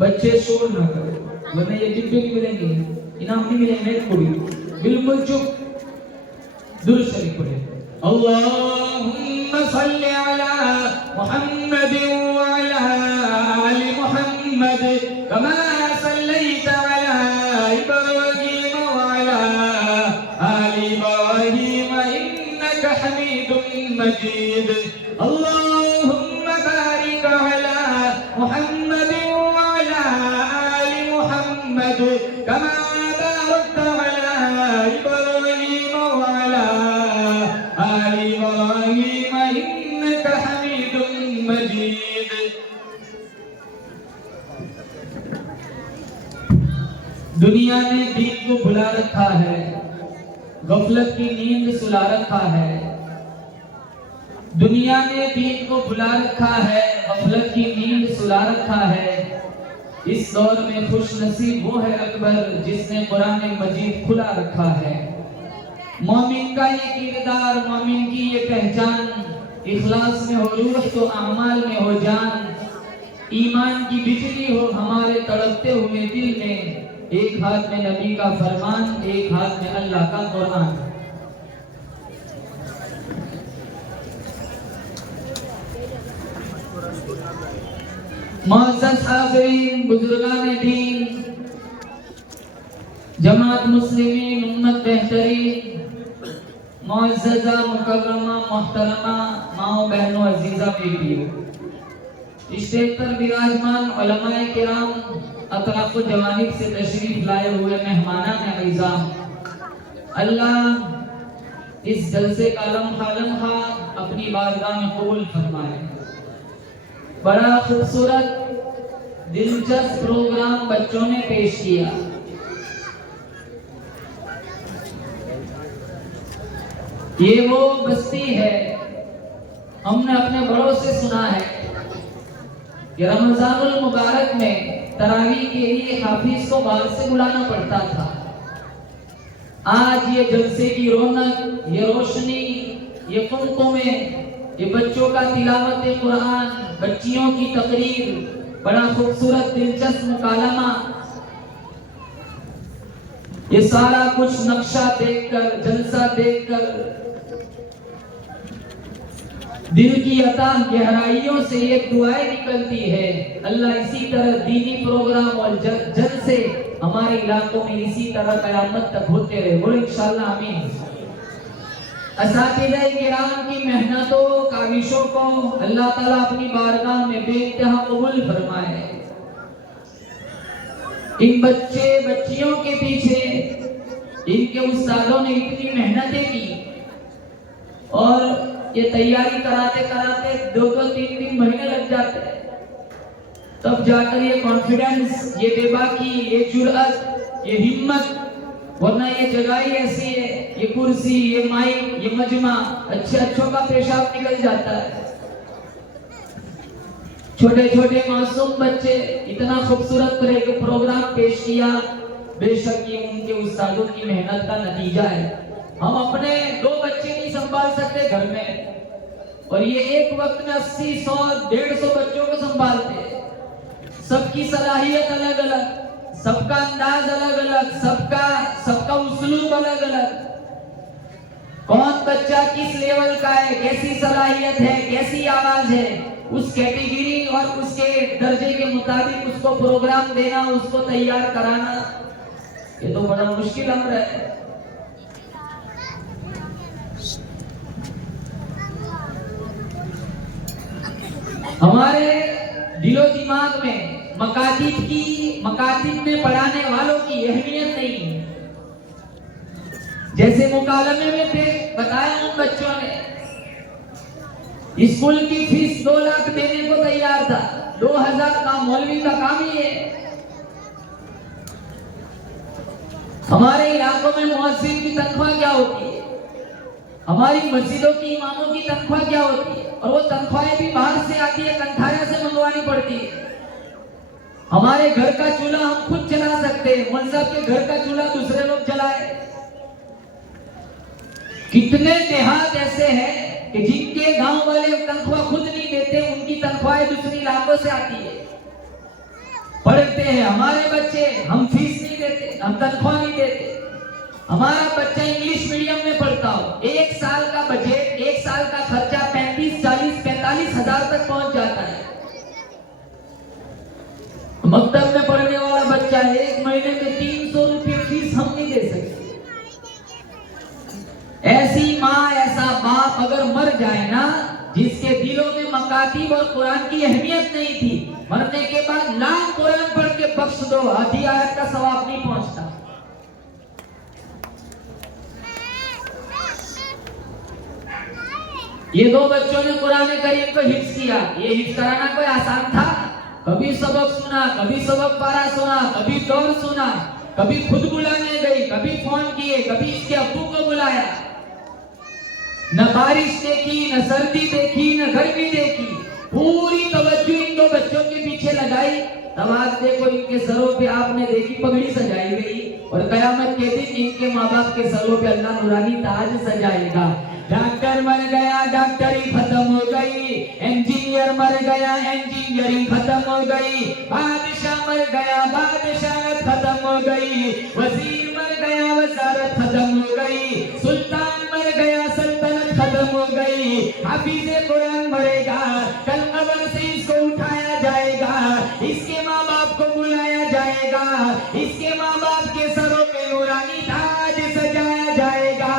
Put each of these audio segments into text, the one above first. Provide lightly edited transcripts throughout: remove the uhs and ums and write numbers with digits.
बच्चे शोर ना करो वरना ये डिब्बे नहीं मिलेंगे इनाम नहीं मिलेंगे पूरी बिल्कुल चुप दुरूद शरीफ पढ़े अल्लाहुम्मा सल्ली अला मुहम्मद व अला आलि मुहम्मद कमा सल्लैता अला इब्राहीम व अला आलि इब्राहीम इन्नका हमीदुम मजीद अल्लाहुम्मा बारिक अला मुहम्मद व अला आलि मुहम्मद कमा बारकता अला इब्राहीम व अला आलि इब्राहीम इन्नका हमीदुम मजीद। दुनिया ने दीन को भुला रखा है, गफलत की नींद सुला रखा है। दुनिया ने दीन को भुला रखा है, गफलत की नींद सुला रखा है। इस दौर में खुश नसीब वो है अकबर जिसने कुरान मजीद खुला रखा है। मोमिन का ये किरदार, मोमिन की ये पहचान, इखलास में हो रूह तो अमाल में हो जान। ईमान की बिजली हो हमारे तड़पते हुए दिल में, एक हाथ में नबी का फरमान, एक हाथ में अल्लाह का कुरान। मुअज़्ज़ज़ हाज़रीन, बुजुर्गान दीन, जमात मुस्लिमीन, उम्मत बेहतरीन, मुअज़्ज़ज़ा मुकर्रमा मोहतरमा माओ बहनों अजीजा बेटियों, स्टेज पर विराजमान उलमाए किराम, अतराफ जवानिब से तशरीफ लाए हुए मेहमानान इज़ाम, अल्लाह इस जलसे का लम्हा अपनी बारगाह में कबूल फरमाए। बड़ा खूबसूरत दिलचस्प प्रोग्राम बच्चों ने पेश किया। ये वो बस्ती है, हमने अपने बड़ों से सुना है कि रमजानुल मुबारक में तरावी के लिए हाफिज को बाहर से बुलाना पड़ता था। आज ये जलसे की रौनक, ये रोशनी, ये कुमकुमे, ये बच्चों का तिलावत कुरान, बच्चियों की तकरीर, बड़ा खूबसूरत दिलचस्प मुकालमा, ये सारा कुछ नक्शा देखकर, जलसा देखकर दिल की अता गहराइयों से ये दुआएं निकलती है, अल्लाह इसी तरह दीनी प्रोग्राम और जलसे हमारे इलाकों में इसी तरह कयामत तक होते रहे, बोलो इंशाअल्लाह आमीन। असातिज़ा किराम की मेहनतों काविशों को अल्लाह ताला अपनी बारगाह में बेइंतहा कबूल फरमाए। इन बच्चे बच्चियों के पीछे इनके उस्तादों ने इतनी मेहनतें की और ये तैयारी कराते कराते 2-3 महीने लग जाते हैं, तब जाकर ये कॉन्फिडेंस, ये बेबाकी, ये जुर्अत, ये हिम्मत, वरना ये जगह ही ऐसी है, ये कुर्सी, ये माइक, ये मजमा, अच्छों का पेशाब निकल जाता है। छोटे छोटे मासूम बच्चे इतना खूबसूरत प्रोग्राम पेश किया, बेशक ये उनके उस्तादों की मेहनत का नतीजा है। हम अपने 2 बच्चे नहीं संभाल सकते घर में, और ये एक वक्त में 80, 100, 150 बच्चों को संभालते हैं। सबकी सलाहियत अलग अलग, सबका अंदाज अलग अलग, सबका उस्लूब अलग अलग। कौन बच्चा किस लेवल का है, कैसी सलाहियत है, कैसी आवाज है, उस कैटेगरी और उसके दर्जे के मुताबिक उसको प्रोग्राम देना, उसको तैयार कराना, ये तो बड़ा मुश्किल अमर है। हमारे दिलो दिमाग में मकातिब में पढ़ाने वालों की अहमियत नहीं है। जैसे मुकालमे में बताया उन बच्चों ने, स्कूल की फीस 2 लाख देने को तैयार था, 2000 का मौलवी का काम ही है। हमारे इलाकों में मुअज्जिन की तनख्वाह क्या होती है, हमारी मस्जिदों की इमामों की तनख्वाह क्या होती है, और वो तनख्वाहें भी बाहर से आती है, कंठारा से मंगवानी पड़ती है। हमारे घर का चूल्हा हम खुद चला सकते हैं, मौलवी साहब के घर का चूल्हा दूसरे लोग चलाए। कितने देहात ऐसे हैं कि जिनके गांव वाले तनख्वाह खुद नहीं देते, उनकी तनख्वाहें दूसरी इलाकों से आती है। पढ़ते हैं हमारे बच्चे, हम फीस नहीं देते, हम तनख्वाह नहीं देते। हमारा बच्चा इंग्लिश मीडियम में पढ़ता हो, 1 साल का बजट, 1 साल का खर्चा 35, 40, 45 हजार तक पहुंच जाता है। मकतब में पढ़ने वाला बच्चा 1 महीने में 300 रुपये फीस हम नहीं दे सकते। ऐसी माँ, ऐसा बाप अगर मर जाए ना, जिसके दिलों में मकातीब और कुरान की अहमियत नहीं थी, मरने के बाद लाख कुरान पढ़ के बख्श दो, आधी आयत का सवाब नहीं पहुंचता। ये 2 बच्चों ने कुरान करीम को हिफ्ज किया। ये हिफ्ज कराना कोई आसान था? कभी सबक सुना, कभी सबक पारा सुना, कभी दौर सुना, कभी खुद बुलाने गई, कभी फोन किए, कभी इसके अब्बू को बुलाया। न बारिश देखी, न सर्दी देखी, न गर्मी देखी, पूरी तवज्जो इन 2 बच्चों के पीछे लगाई। तब आज देखो इनके सरों पे आपने देखी पगड़ी सजाई गई, और कयामत के दिन इनके माँ बाप के सरों पे अल्लाह नूरानी ताज सजाएगा। डॉक्टर मर गया, डॉक्टरी खत्म हो गई, इंजीनियर मर गया, इंजीनियरिंग खत्म हो गई, बादशाह मर गया, बादशाहत खत्म हो गई, वजीर मर गया, वजारत खत्म हो गई, सुल्तान मर गया, सल्तनत खत्म हो गई, हाफिज़े कुरान मरेगा, कल कब्र से इसको उठाया जाएगा, इसके माँ बाप को बुलाया जाएगा, इसके माँ बाप के सरों पे नूरानी ताज सजाया जाएगा,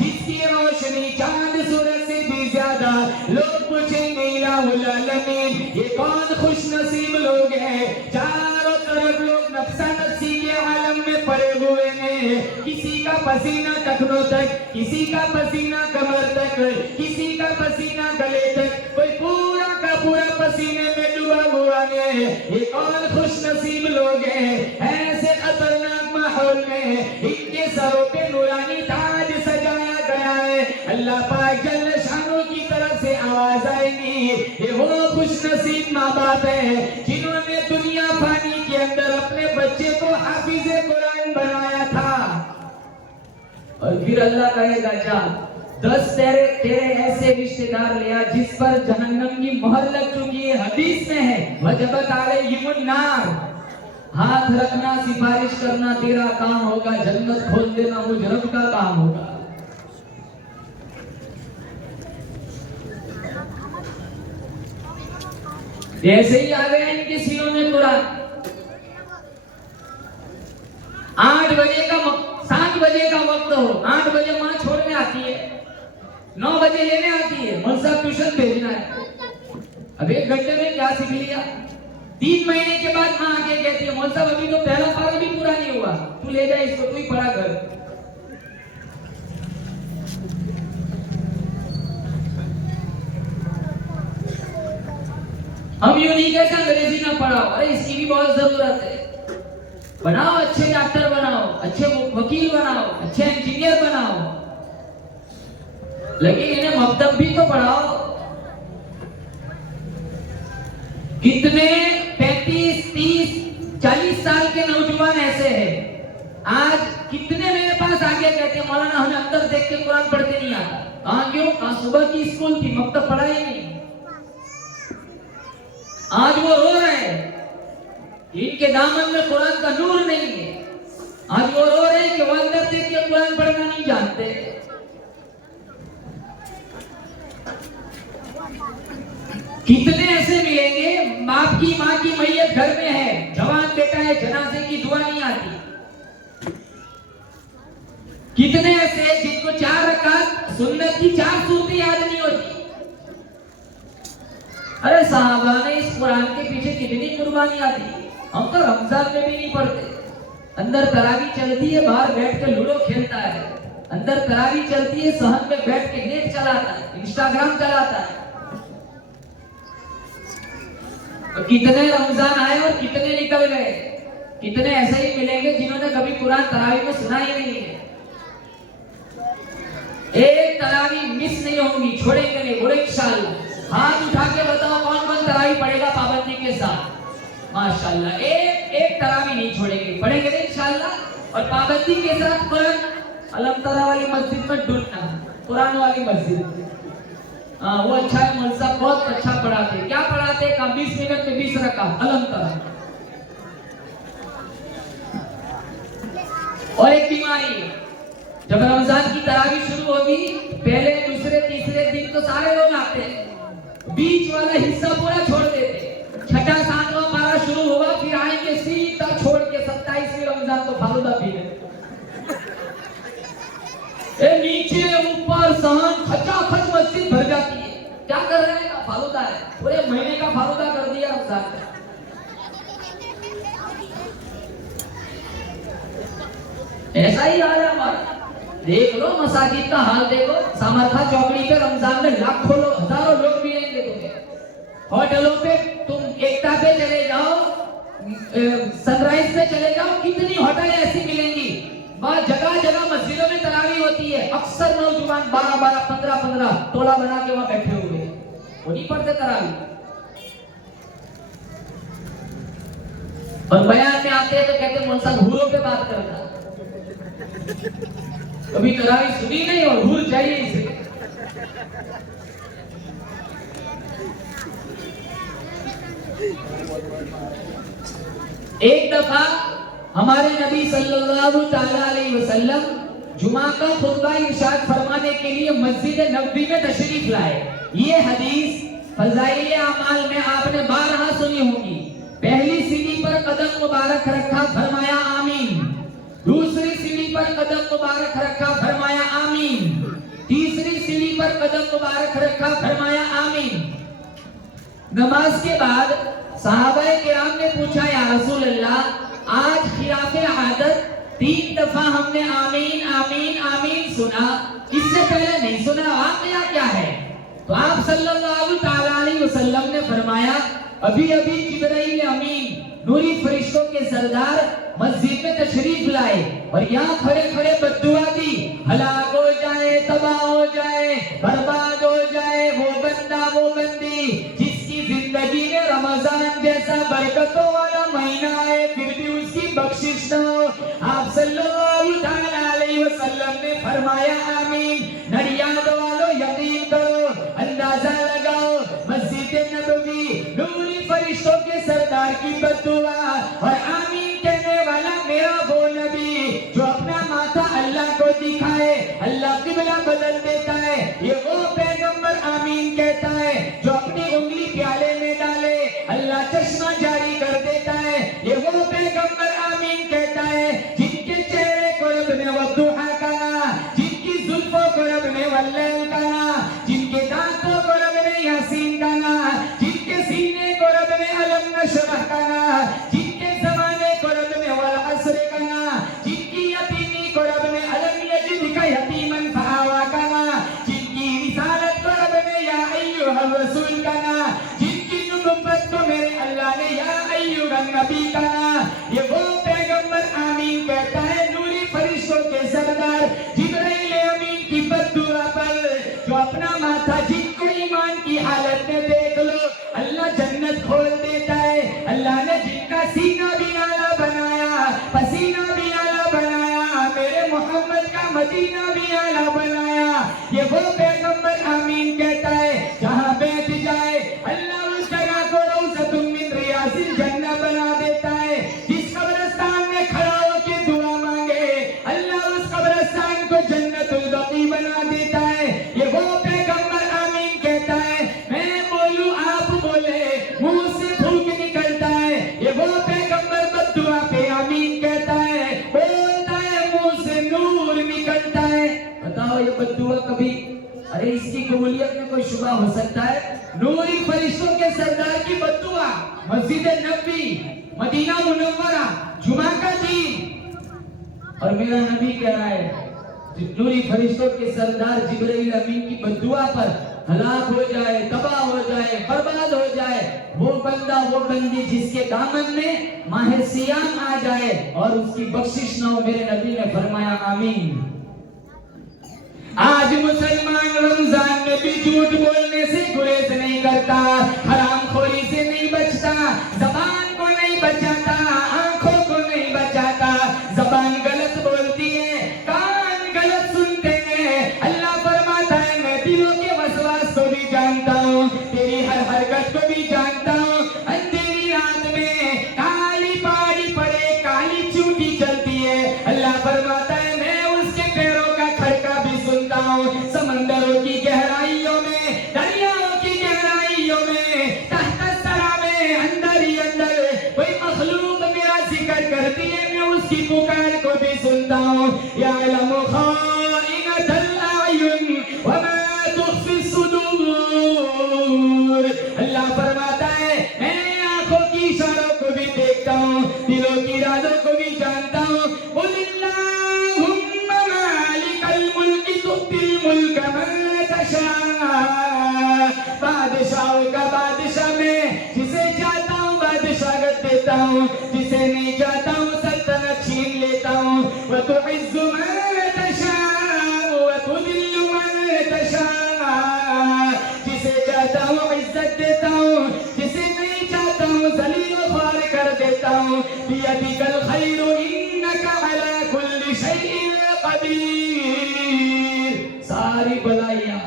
जिसकी रोशनी चांद सूरज से भी ज्यादा। लोग पूछेंगे इलाहुल आलमीन, ये कौन खुश नसीब लोग हैं? चारों तरफ लोग नफ्सा नफ्सी के आलम में पड़े हुए हैं। किसी का पसीना टखनों तक, किसी का पसीना कमर तक, किसी का पसीना गले तक, कोई पूरा का पूरा पसीने में डूबा हुआ है। ये कौन खुश नसीब लोग हैं? ऐसे खतरनाक माहौल में इनके सरों पे नूरानी ताज सजाया गया है। अल्लाह पाक जल्ल शानो की तरफ से आवाज आएगी, ये वो खुश नसीब माँ बाप है जिन्होंने दुनिया फानी के अंदर अपने बच्चे को हाफिज़े कुरान बनाया था। और फिर अल्लाह कहेगा जा 10 तेरे ऐसे रिश्तेदार लिया जिस पर जहन्नम की मोहर लग चुकी है, हदीस में है वजबत अलैहिमुन नार। हाथ रखना, सिफारिश करना तेरा काम होगा, जन्नत खोल देना मुझ रब का काम होगा। ऐसे ही आ गए इनके सीनों में कुरान। 8 बजे का 7 बजे का वक्त हो, 8 बजे माँ छोड़ने आती है, 9 बजे लेने आती है, मौलवी साहब ट्यूशन भेजना है। अब 1 घंटे में क्या सीख लिया? 3 महीने के बाद माँ आके कहती है मौलवी साहब अभी तो पहला पारा भी पूरा नहीं हुआ, तू ले जा इसको, तू ही पढ़ा कर। हम यूं नहीं कहते अंग्रेजी ना पढ़ाओ, अरे इसकी भी बहुत जरूरत है। बनाओ, अच्छे डॉक्टर बनाओ, अच्छे वकील बनाओ, अच्छे इंजीनियर बनाओ, लेकिन इन्हें मकतब भी तो पढ़ाओ। कितने 35, 30, 40 साल के नौजवान ऐसे हैं आज, कितने मेरे पास आके कहते हैं मौलाना हमें अंदर देख के कुरान पढ़ते नहीं आता। कहां क्यों? कहां सुबह की स्कूल थी, मकतब पढ़ा ही नहीं। आज वो रो रहे हैं, इनके दामन में कुरान का नूर नहीं है। आज वो रो रहे हैं कि वो अंदर देख के कुरान पढ़ना नहीं जानते। कितने ऐसे मिलेंगे बाप की माँ की मैयत घर में है, जवान बेटा है, जनाजे की दुआ नहीं आती। कितने ऐसे जिनको 4 रकात सुन्नत की 4 सूरतें याद नहीं होती। अरे साहबा ने इस कुरान के पीछे कितनी कुर्बानियां दी। हम तो रमजान में भी नहीं पढ़ते। अंदर तरावी चलती है, बाहर बैठ के लूडो खेलता है। अंदर तरावी चलती है, सहन में बैठ के नेट चलाता है, इंस्टाग्राम चलाता है। तो कितने रमजान आए और कितने निकल गए। कितने ऐसे ही मिलेंगे जिन्होंने कभी कुरान तरावी में सुना ही नहीं है। एक तरावी मिस नहीं होंगी, छोड़ेंगे नहीं, बोले इंशाअल्लाह। हाथ उठा के बताओ कौन कौन तरावी पढ़ेगा पाबंदी के साथ। माशाल्लाह, एक तरावी नहीं छोड़ेंगे, पढ़ेंगे नहीं इंशाअल्लाह। और पाबंदी के साथ कुरान, अलमतरा वाली मस्जिद में ढूंढना, कुरान वाली मस्जिद। हाँ वो अच्छा है, मौलवी साहब बहुत अच्छा पढ़ाते। क्या पढ़ाते? का 20 मिनट में 20 रकात अलमतरा। और एक बीमारी, जब रमजान की तरावी शुरू होगी, पहले दूसरे तीसरे दिन तो सारे लोग आते हैं, बीच वाला हिस्सा पूरा छोड़ देते। छठा 7वां पारा शुरू होगा, फिर आएंगे सीधा छोड़ के 27वीं रमजान को फालूदा पीने। नीचे ऊपर सहन खचाखच मस्जिद भर जाती है। क्या कर रहे हैं? फालूदा है, पूरे महीने का फालूदा कर दिया रमजान का। ऐसा ही हाल है हमारा। देख लो मसाजिद का हाल, देखो सामरखा चौकड़ी पे रमजान में लाखों लोग, हजारों लोग मिलेंगे तुम्हें। होटलों पे तुम एकता पे चले जाओ, सनराइज पे चले जाओ, कितनी होटल ऐसी मिलेंगी। जगह जगह मस्जिदों में तरावी होती है। अक्सर नौजवान 12-12, 15-15 टोला बना के वहां बैठे हुए, वो नहीं पढ़ते तरावी। और बयान में आते हैं तो कहते मौलवी साहब हूरों पे बात करना। कभी तरावी सुनी नहीं और हूर चाहिए इसे। एक दफा हमारे नबी सल्लल्लाहु अलैहि वसल्लम जुमा का खुतबा इरशाद फरमाने के लिए मस्जिद नबवी में तशरीफ लाए। ये हदीस फज़ाइल अमाल में आपने 12 सुनी होगी। पहली सीढ़ी पर कदम मुबारक रखा, फरमाया आमीन। दूसरी सीढ़ी पर कदम मुबारक रखा, फरमाया आमीन। तीसरी सीढ़ी पर कदम मुबारक रखा, फरमाया आमीन। नमाज के बाद सहाबाए किराम ने पूछा, या रसूल अल्लाह, आज खिलाफे आदत 3 दफा हमने आमीन आमीन आमीन सुना, इससे पहले नहीं सुना, वाकया क्या है? तो आप सल्लल्लाहु अलैहि वसल्लम ने फरमाया, अभी अभी जिब्राइल अमीन नूरी फरिश्तों के सरदार मस्जिद में तशरीफ लाए और यहाँ खड़े खड़े बद्दुआ दी, हलाक हो जाए, तबाह हो जाए, बर्बाद हो जाए वो बंदा वो बंदी जिसकी जिंदगी में रमजान जैसा बरकतों वाला महीना है फिर भी उसकी बख्शिश न हो। आप सल्लल्लाहु अलैहि वसल्लम वसल्लम ने फरमाया आमीन। नरियाद वालों यकीन करो, अंदाजा लगाओ, मस्जिद नबवी नूरी फरिश्तों के सरदार की बद्दुआ और आमीन कहने वाला मेरा वो नबी जो अपना माथा अल्लाह को दिखाए, अल्लाह किबला बदल देता है। ये वो पैगंबर आमीन कहता है जो अपनी उंगली प्याले में डाले, अल्लाह चश्मा जारी कर देता है। ये वो पैगंबर आमीन कहता है जिनके चेहरे को रब ने वद्दुहा कहा, जिनकी जुल्फों को रब ने वल्लैल कहा, जिनके दांतों को रब ने यासीन कहा, जिनके सीने को रब ने अलम नशरह कहा, जिनके ज़माने को रब ने वल अस्र कहा, जिनकी यतीमी को रब ने अलम यजिदका यतीमन फआवा कहा, जिनकी रिसालत को रब ने या अय्युहर रसूल कहा, जिनकी नबुव्वत को मेरे अल्लाह ने या अय्युहन नबी कहा। ये वो पैगंबर आमीन कहता है नूरी फरिश्तों के सरदार जिब्राइल अमीन की बद्दुआ पर जो अपना माथा जिनको ईमान की हालत में देख लो अल्लाह जन्नत खोल देता है। अल्लाह ने जिनका सीना भी आला बनाया, पसीना भी आला बनाया, मेरे मोहम्मद का मदीना भी आला बनाया। ये वो पैगंबर आमीन कहता है जहाँ बैठ जाए अल्लाह उस जगह को रौज़तुम मिन रियाज़िल जन्नह बना देता है। जिस कब्रिस्तान में खड़ा होकर दुआ मांगे अल्लाह उस कब्रिस्तान को जन्नतुल बकी बना देता है। ये वो पैगंबर आमीन कहता है मैं बोलूं आप बोले मुंह से फूंक निकलता है। ये वो पैगंबर बद्दुआ पे आमीन कहता है, बोलता है मुंह से नूर निकलता है। बताओ ये बद्दुआ कभी अरे इसकी कबूलियत में कोई शुबा हो सकता है? नूरी फरिश्तों के सरदार की बद्दुआ, मस्जिद नबवी, मदीना मुनव्वरा, जुमा का दिन, और मेरा नबी कह रहा है नूरी फरिश्तों के सरदार जिब्राइल अमीन की बद्दुआ पर हलाक हो जाए, तबाह हो जाए, बर्बाद हो जाए वो बंदा वो बंदी जिसके दामन में माह सियाम आ जाए और उसकी बख्शिश न हो। मेरे नबी ने फरमाया आमीन। आज मुसलमान रमजान में भी झूठ बोलने से गुरेज नहीं करता, हरामखोरी से नहीं बचता, जबान को नहीं बचाता, आंखों को नहीं बचाता। जबान गलत बोलती है, कान गलत सुनते हैं। अल्लाह फरमाता है मैं दिलों के वसवास को भी जानता हूँ, तेरी हर हरकत को भी जानता हूँ। अंधेरी रात में काली पहाड़ी पर एक काली चूंटी चलती है, अल्लाह फरमाता है मैं उसके पैरों का खड़का भी सुनता हूँ। समंदरों की गहराइयों में, दरियाओं की गहराइयों में, तहत सरा में, अंदर ही अंदर कोई मखलूक मेरा जिक्र करती है, मैं उसकी पुकार को भी सुनता हूँ। यालमु खाइनतल अयुन व मा तुख्फी सुदूर। अल्लाह फरमाता है मैं आंखों की इशारों को भी देखता हूँ, दिलों की राजों को भी जानता हूँ। कुलिल्लाहुम्मा मालिकल मुल्क तु'तिल मुल्क मन तशा। बादशाहों का बादशाह में जिसे चाहता हूँ बादशाहत देता हूँ, जिसे नहीं चाहता हूँ सल्तनत छीन लेता हूँ। व तुइज़्ज़ु मन तशा व तुज़िल्लु मन तशा। जिसे चाहता हूँ इज्जत देता हूँ, जिसे नहीं चाहता हूँ ज़लील व ख्वार कर देता हूँ। बियदिकल खैरु इन्नका अला कुल्ली शैइन कदीर। सारी भलाइयाँ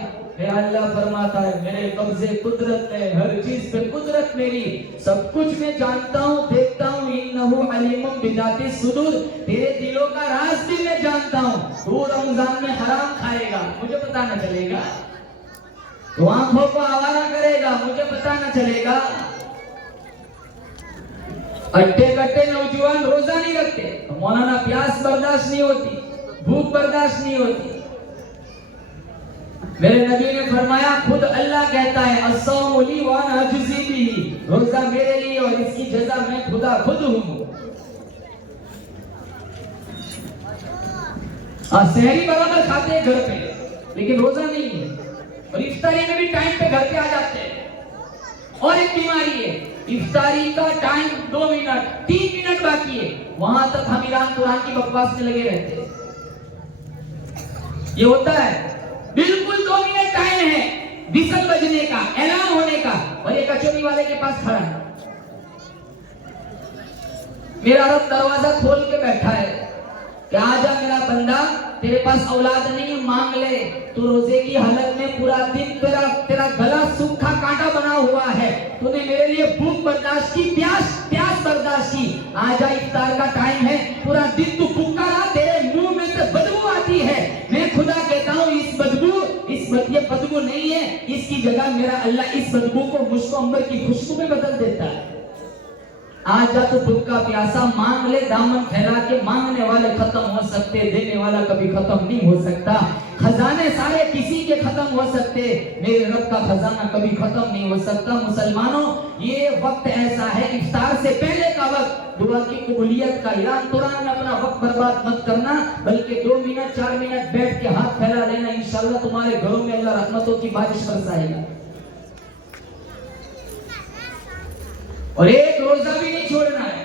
अल्लाह फरमाता है मेरे कब्जे कुदरत है, हर चीज पे कुदरत मेरी, सब कुछ मैं जानता हूँ, देखता हूँ। इन्नहु अलीमुम बिदाति सुदूर। तेरे दिलों का राज भी मैं जानता हूँ। तू रमजान में हराम खाएगा मुझे पता न चलेगा, तो आंखों को आवारा करेगा मुझे पता न चलेगा। अट्टे कट्टे नौजवान रोजा नहीं रखते, मौलाना प्यास बर्दाश्त नहीं होती, भूख बर्दाश्त नहीं होती। मेरे नबी ने फरमाया खुद अल्लाह कहता है अस्सौमु ली व अना अजज़ी बिही। रोजा मेरे लिए और इसकी जज़ा मैं खुदा खुद हूँ। सहरी बराबर खाते हैं घर पे, लेकिन रोजा नहीं है। और इफ्तारी में भी टाइम पे घर पे आ जाते हैं। और एक बीमारी है, इफ्तारी का टाइम 2 मिनट 3 मिनट बाकी है, वहां तक हम ईरान कुरान की बकवास में लगे रहते हैं। ये होता है बिल्कुल 2 मिनट टाइम है विसल बजने का, ऐलान होने का, और ये कचौरी वाले के पास खड़ा है। मेरा रब दरवाजा खोल के बैठा है कि आजा मेरा बंदा, तेरे पास औलाद नहीं है, मांग ले। तू रोजे की हालत में पूरा दिन तेरा गला सूखा कांटा बना हुआ है, तूने मेरे लिए भूख बर्दाश्त की, प्यास बर्दाश्त की। आजा, इफ्तार का टाइम है, पूरा दिन तू भूखा रहा, तेरे मुंह में से बदबू आती है। मैं खुदा कहता हूँ ये बदबू नहीं है, इसकी जगह मेरा अल्लाह इस बदबू को मुझको अंबर की खुशबू में बदल देता है। आज जा तो भूखा प्यासा मांग ले, दामन फैला के। मांगने वाले खत्म हो सकते, देने वाला कभी खत्म नहीं हो सकता। खजाने सारे किसी के खत्म हो सकते, मेरे रब का खजाना कभी खत्म नहीं हो सकता। मुसलमानों, ये वक्त ऐसा है, इफ्तार से पहले का वक्त, दुआ की कबूलियत का। ईरान तुरान में अपना वक्त बर्बाद मत करना, बल्कि 2 मिनट 4 मिनट बैठ के हाथ फैला लेना। इंशाअल्लाह तुम्हारे घरों में अल्लाह रहमतों की बारिश बरसाएगा। और एक रोजा भी नहीं छोड़ना है,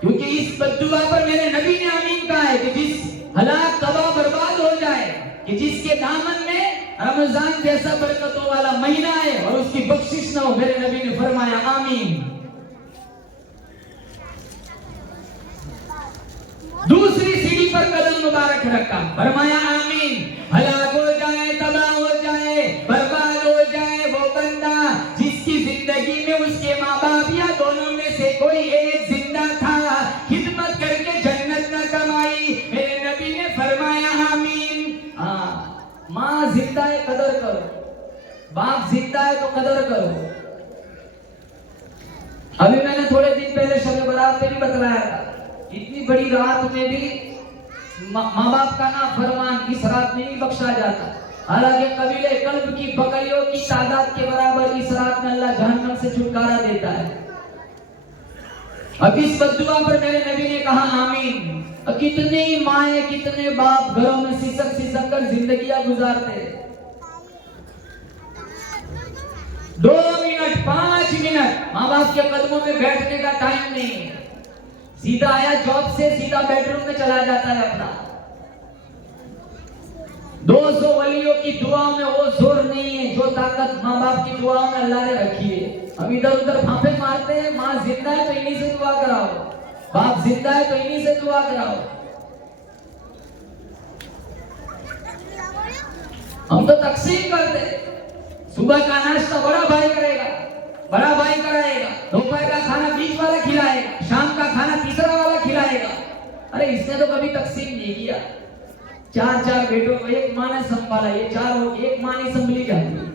क्योंकि इस बद्दुआ पर मेरे नबी ने आमीन कहा है कि जिस हलाक तबाह बर्बाद हो जाए, कि जिसके दामन में रमजान जैसा बरकतों वाला महीना है और उसकी बख्शिश न हो, मेरे नबी ने फरमाया आमीन। दूसरी सीढ़ी पर कदम मुबारक रखा, फरमाया आमीन। हलाक हो जाए, तबाह हो जाए, बर्बाद हो जाए वो बंदा जिसकी जिंदगी में उसके माँ बाप या दोनों में से कोई एक जिंदा था, खिदमत करके जन्नत न कमाई। मेरे नबी ने फरमाया आमीन। माँ जिंदा है, कदर करो। बाप जिंदा है तो कदर करो। अभी मैंने थोड़े दिन पहले शब बरात में भी बतलाया था, इतनी बड़ी रात में भी माँ बाप का ना फरमान इस रात में नहीं बख्शा जाता। हालांकि कबीले कल्ब की बकरियों की तादाद के बराबर इस रात में अल्लाह जहन्नम से छुटकारा देता है। अब इस बद्दुआ पर मेरे नबी ने कहा आमीन। कितने माए, कितने बाप घरों में सिसक कर जिंदगियां गुजारते। 2 मिनट 5 मिनट माँ बाप के कदमों में बैठने का टाइम नहीं है। सीधा आया जॉब से, सीधा बेडरूम में चला जाता है अपना। 200 वलियों की दुआओं में वो जोर नहीं है जो ताकत माँ बाप की दुआओं में अल्लाह ने रखी है। हम इधर उधर फांफे मारते हैं, माँ जिंदा है तो इन्हीं से दुआ कराओ, बाप जिंदा है तो इन्हीं से दुआ कराओ। हम तो तकसीम करते, सुबह का नाश्ता बड़ा भाई करेगा, बड़ा भाई कराएगा, दोपहर का खाना बीच वाला खिलाएगा, शाम का खाना तीसरा वाला खिलाएगा। अरे इसने तो कभी तकसीम नहीं किया। 4 बेटों को एक माँ ने संभाला, ये 4 हो, एक माँ नहीं संभली जाती।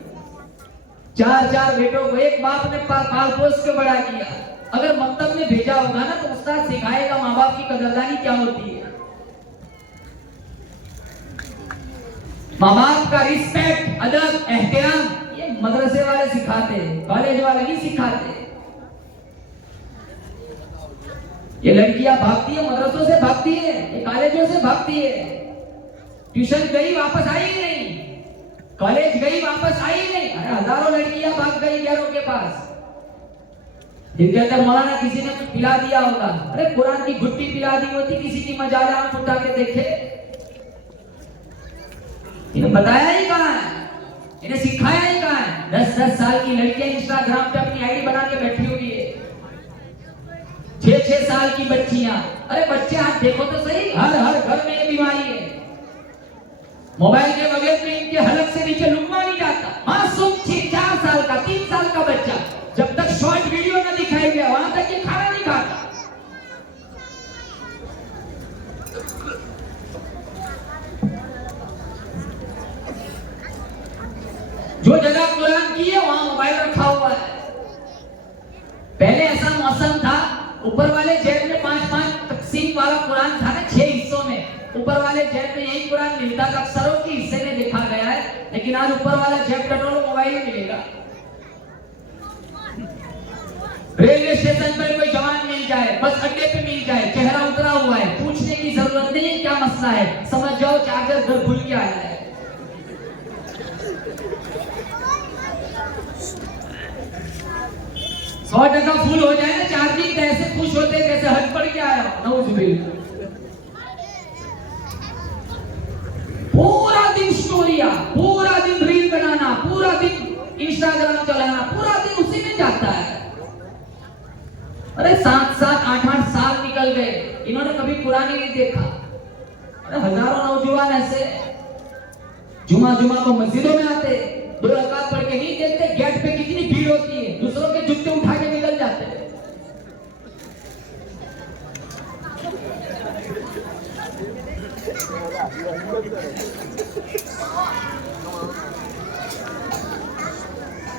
4 बेटों को एक बाप ने पाल पोस के बड़ा किया। अगर मकतब में भेजा होगा ना तो उस्ताद सिखाएगा माँ बाप की कदरदानी क्या होती है, माँ बाप का रिस्पेक्ट, अदब, एहतराम। ये मदरसे वाले सिखाते, कॉलेज वाले नहीं सिखाते। ये लड़कियां भागती है, मदरसों से भागती है, ये कॉलेजों से भागती है। ट्यूशन गई वापस आई नहीं, कॉलेज गई वापस आई नहीं। अरे हजारों लड़कियां भाग गई यारों के पास। जिनके अंदर मौलाना किसी ने कुछ पिला दिया होगा, अरे कुरान की घुट्टी पिला दी होती किसी की, मजाल आंख उठा के देखे। इन्हें बताया ही कहाँ है, इन्हें सिखाया ही कहाँ है। 10-10 साल की लड़कियां इंस्टाग्राम पे अपनी आईडी बना के बैठी हुई है। 6-6 साल की बच्चियां, अरे बच्चे हाथ देखो तो सही, हर घर में ये बीमारी है। मोबाइल के बगैर में इनके हलक से नीचे लुकमा नहीं जाता। मासूम 4 साल का, 3 साल का बच्चा, जब तक शॉर्ट वीडियो न दिखाई गया वहां तक ये खाना नहीं खाता। जो जगह कुरान की है वहां मोबाइल रखा हुआ है। पहले ऐसा मौसम था, ऊपर वाले जेब में 5-5 तकसीम वाला कुरान था ना, 6 हिस्सों में। ऊपर वाले जेब में यही कुरान मिलता था, अक्सरों की हिस्से में देखा गया है। लेकिन आज ऊपर वाला जेब टटोलो, मोबाइल ही मिलेगा। रेलवे स्टेशन पर कोई जवान मिल जाए, बस अड्डे पे मिल जाए, चेहरा उतरा हुआ है, पूछने की जरूरत नहीं है क्या मसला है, समझ जाओ चार्जर घर खुल के आया है। सौ टका फुल हो जाए ना चार्जिंग, ऐसे खुश होते जैसे हज पड़ के आया। नऊजुबिल्लाह। पूरा दिन स्टोरिया, पूरा दिन रील बनाना, पूरा दिन इंस्टाग्राम चलाना, पूरा दिन उसी में जाता है। अरे 7-7, 8-8 साल निकल गए, इन्होंने कभी कुरान ही नहीं देखा। हजारों नौजवान ऐसे जुमा को मस्जिदों में आते, 2 रकात पढ़ के नहीं देखते गेट पे कितनी भीड़ होती है, दूसरों के जूते उठा के निकल जाते हैं।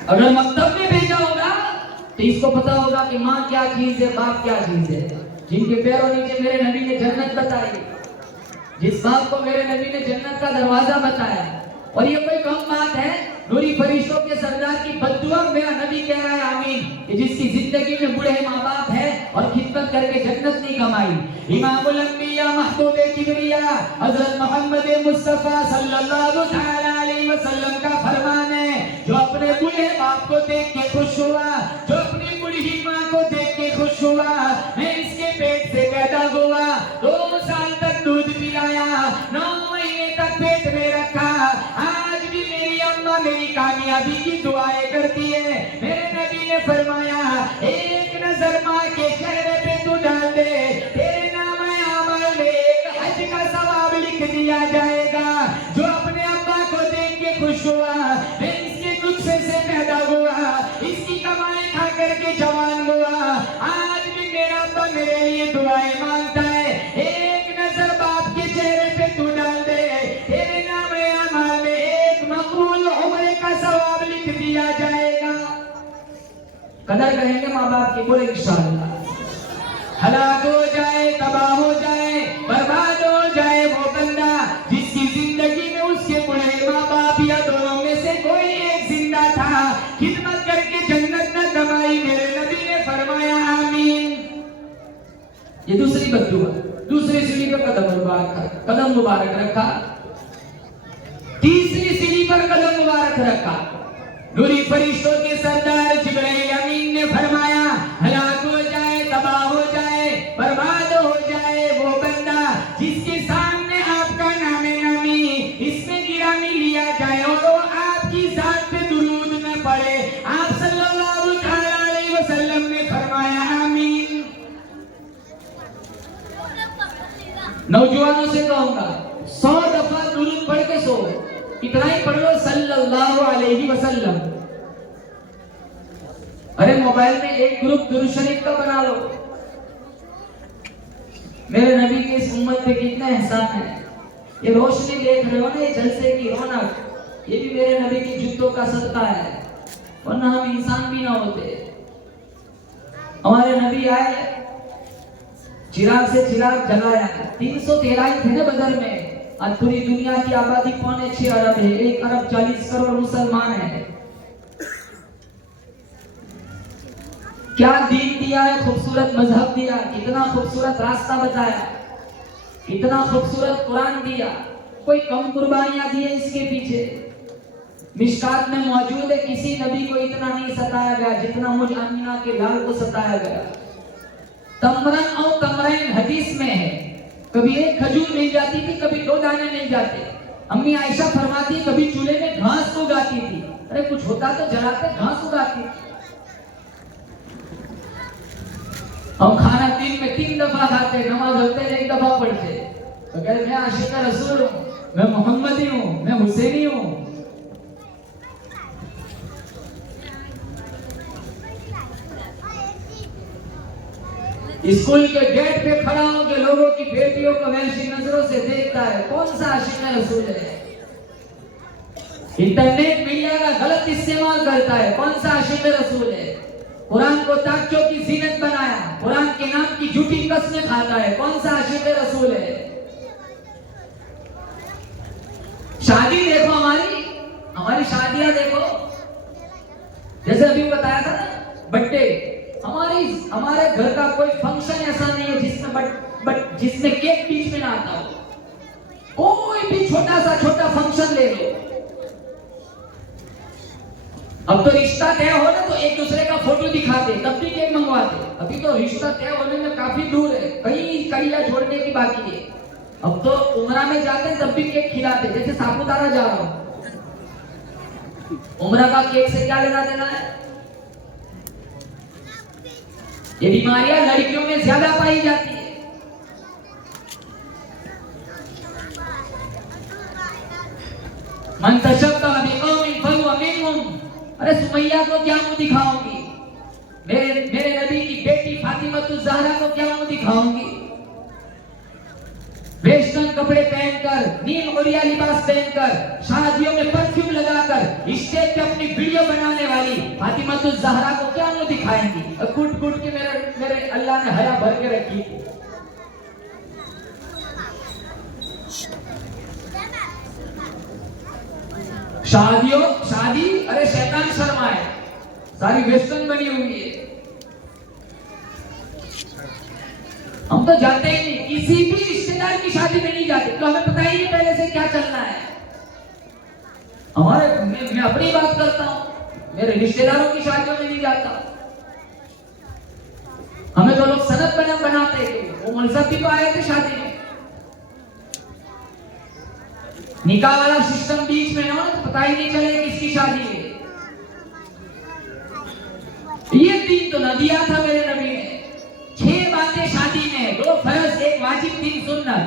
अगर मकतब में भेजा होगा तो इसको पता होगा कि माँ क्या चीज है, बाप क्या चीज है। जिनके पैरों नीचे मेरे नबी ने जन्नत बताई, जिस बाप को मेरे नबी ने जन्नत का दरवाजा बताया, और ये कोई कम बात है, नूरी फरिश्तों के सरदार की बद्दुआ मेरा नबी कह रहा है आमीन, कि जिसकी जिंदगी में बूढ़े माँ बाप है और खिदमत करके जन्नत नहीं कमाई। इमामुल अंबिया महबूबे किबरिया हजरत मोहम्मद मुस्तफा सल्लल्लाहु अलैहि वसल्लम का फरमान है, जो अपने बूढ़े बाप को देख के खुश हुआ, जो अपनी बूढ़ी माँ को देख के खुश हुआ, मैं इसके पेट से पैदा हुआ, 2 साल तक दूध पिलाया, 9 महीने तक पेट में रखा, आज भी मेरी अम्मा मेरी कामयाबी की दुआएं करती है। मेरे नबी ने फरमाया, एक नजर माँ के चेहरे पे तू डाल दे, तेरे नाम अमल में एक हज का सवाब लिख दिया जाएगा। जो अपने अम्मा को देख के खुश हुआ, मैं इसके नुस्खे से पैदा हुआ, इसकी कमाई खा करके जवान हुआ, आज भी मेरा अब्बा मेरे लिए दुआएं मांगता है। एक नजर बाप के चेहरे पे तू डाल दे, तेरे नाम अमल में एक मकबूल उम्र का सवाब लिख दिया जाएगा। कदर करेंगे माँ बाप की, बोले इंशाअल्लाह। हलाक हो जाए, तबाह हो जाए, बर्बाद हो जाए वो बंदा जिसकी जिंदगी में उसके बूढ़े माँ बाप या दोनों में से कोई एक जिंदा था, खिदमत करके जन्नत न कमाई। मेरे नबी ने फरमाया आमीन। ये दूसरी बद्दुआ, दूसरी सीढ़ी पर कदम मुबारक रखा, तीसरी सीढ़ी पर कदम मुबारक रखा। नूरी फरिश्तों के सरदार जिब्राइल अमीन ने फरमाया, हलाक हो जाए, तबाह हो जाए, बर्बाद हो जाए वो बंदा जिसके सामने आपका नामे नामी इसमें गिरामी लिया जाए और वो आपकी जात पे दुरूद न पड़े। आप सल्लल्लाहु अलैहि वसल्लम ने फरमाया आमीन। नौजवानों से कहूंगा 100 दफा दुरूद पढ़ के सो, इतना ही पढ़ लो सल्लल्लाहु अलैहि वसल्लम। अरे मोबाइल में एक ग्रुप दुरूद शरीफ का बना लो। मेरे नबी के इस उम्मत पे कितना एहसान है। ये रोशनी देख रहे हो ना, ये जलसे की रौनक, ये भी मेरे नबी की जुत्तों का सदका है, वरना हम इंसान भी ना होते। हमारे नबी आए, चिराग से चिराग जलाया, 313 ही थे ना बदर में। आज पूरी दुनिया की आबादी 6.25 अरब है, 1 अरब 40 करोड़ मुसलमान है। क्या दीन दिया है, खूबसूरत मजहब दिया, कितना खूबसूरत रास्ता बताया, कितना खूबसूरत कुरान दिया। कोई कम कुर्बानियां दी है इसके पीछे। मिशकात में मौजूद है, किसी नबी को इतना नहीं सताया गया जितना मुझ अमीना के लाल को सताया गया। तमरन और तमरैन हदीस में है, कभी एक खजूर मिल जाती थी, कभी 2 दाने मिल जाते। अम्मी आयशा फरमाती कभी चूल्हे में घास उगाती थी, अरे कुछ होता तो जलाते, घास उगाती थी। हम खाना दिन में 3 दफा खाते, नमाज होते 1 दफा पढ़ते। तो कहते मैं आशिक रसूल हूँ, मैं मोहम्मदी हूँ, मैं हुसैनी हूँ। स्कूल के गेट पे खड़ा होकर लोगों की बेटियों को वैसी नजरों से देखता है, कौन सा आशिक रसूल है। इंटरनेट मीडिया का गलत इस्तेमाल करता है, कौन सा आशिक रसूल है। कुरान को ताकियों की जीनत बनाया, कुरान के नाम की झूठी कसमें खाता है, कौन सा आशिक रसूल है। शादी देखो, हमारी शादियां देखो, जैसे अभी बताया था ना बर्थडे, हमारे घर का कोई फंक्शन ऐसा नहीं है जिसमें केक बीच में ना आता हो। कोई भी छोटा फंक्शन ले लो, अब तो रिश्ता तय हो ना तो एक दूसरे का फोटो दिखाते, तब भी केक मंगवाते। अभी तो रिश्ता तय होने में काफी दूर है, कहीं कड़िया छोड़ने की बाकी है। अब तो उमरा में जाते तब भी केक खिलाते, जैसे सापुतारा जा रहा हूं, उमरा का केक से क्या लेना देना है। ये बीमारियां लड़कियों में ज्यादा पाई जाती है। मन तशब्बह बिकौमिन फहुवा मिनहुम। अरे सुमैया को क्या मुंह दिखाऊंगी, मेरे नबी की बेटी फातिमतुज ज़हरा को क्या मुंह दिखाऊंगी। वेस्टर्न कपड़े पहनकर, नीम ओरिया लिबास पहनकर, शादियों में परफ्यूम लगाकर स्टेज पे अपनी वीडियो बनाने वाली फातिमतुज ज़हरा को क्या मुंह दिखाएंगी। कूट कूट के मेरे अल्लाह ने हया भर के रखी। शादी अरे शैतान शर्मा है, सारी वेस्टर्न बनी हुई है। हम तो जाते ही नहीं, किसी भी रिश्तेदार की शादी में नहीं जाते, तो हमें पता ही नहीं पहले से क्या चलना है। मैं अपनी बात करता हूं, मेरे रिश्तेदारों की शादियों में नहीं जाता। हमें तो लोग सनद बनाते थे, वो मुल्सब भी तो आए थे शादी में। निकाह वाला सिस्टम बीच में ना, तो पता ही नहीं चले किसकी शादी है। ये दिन तो न दिया था मेरे नबी ने। 6 बातें शादी में, 2 फर्ज, 1 वाजिब, 3 सुन्नत।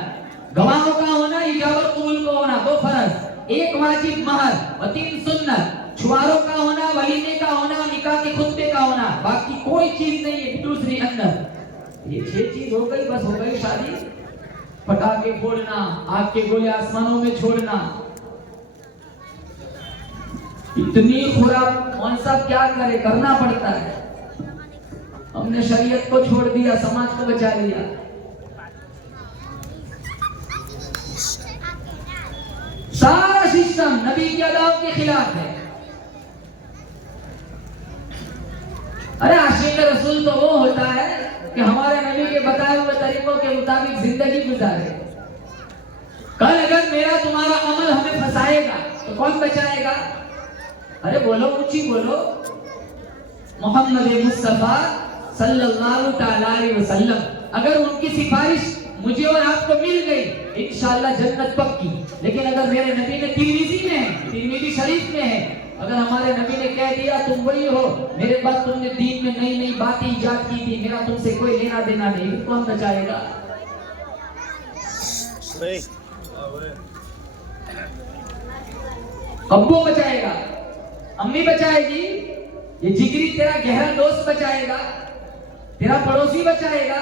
गवाहों का होना, इजाब और कबूल को होना, 2 फर्ज, 1 वाजिब महर और 3 सुन्नत। छुआरों का होना, वलीमे का होना, निकाह के खुतबे का होना, बाकी कोई चीज नहीं है दूसरी अंदर। ये 6 चीज हो गई, बस हो गई शादी। पटाखे फोड़ना, आग के गोले आसमानों में छोड़ना, इतनी खुराक कौन सा क्या करे, करना पड़ता है। हमने शरीयत को छोड़ दिया, समाज को बचा लिया। सारा सिस्टम नबी की अदाओं के खिलाफ है। अरे आशिक रसूल तो वो होता है कि हमारे नबी के बताए हुए तरीकों के मुताबिक जिंदगी गुजारे। कल अगर मेरा तुम्हारा अमल हमें फंसाएगा तो कौन बचाएगा? अरे बोलो, ऊंची बोलो, मोहम्मद मुस्तफा सल्लल्लाहु अलैहि वसल्लम। अगर उनकी सिफारिश मुझे और आपको मिल गई, इंशाअल्लाह जन्नत पक्की। लेकिन अगर मेरे नबी ने तिरमिज़ी शरीफ में है, अगर हमारे नबी ने कह दिया तुम वही हो, मेरे बाद तुमने दीन में नई नई बातें इजाद की थी, मेरा तुमसे कोई लेना देना नहीं, फिर कौन बचाएगा? अब्बू बचाएगा, अम्मी बचाएगी, ये जिगरी तेरा गहरा दोस्त बचाएगा, तेरा पड़ोसी बचाएगा,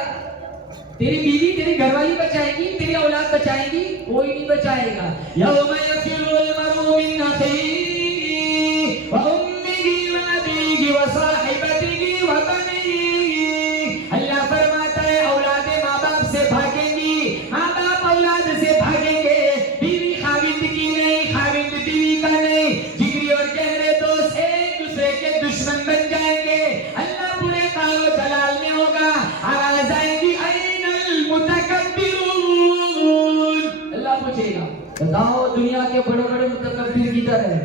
तेरी बीवी, तेरी घरवाली बचाएगी, तेरी औलाद बचाएगी, कोई नहीं बचाएगा। यौम यफिरुल मर'उ मिन अखीही व उम्मिही व अबीही व साहिबतिही व बनीही। अल्लाह फरमाता है औलादे माँ बाप से भागेंगी, माँ बाप औलाद से भागेंगे, बीवी खाविंद की नहीं, खाविंद बीवी का नहीं। जिगरी और गहरे दोस्त एक दूसरे के दुश्मन बन जाएंगे। अल्लाह पूरे कारो जलाल में होगा, आवाज आएगी अल्लाह पूछेगा बताओ दुनिया के बड़े बड़े मुतकब्बिर किधर है?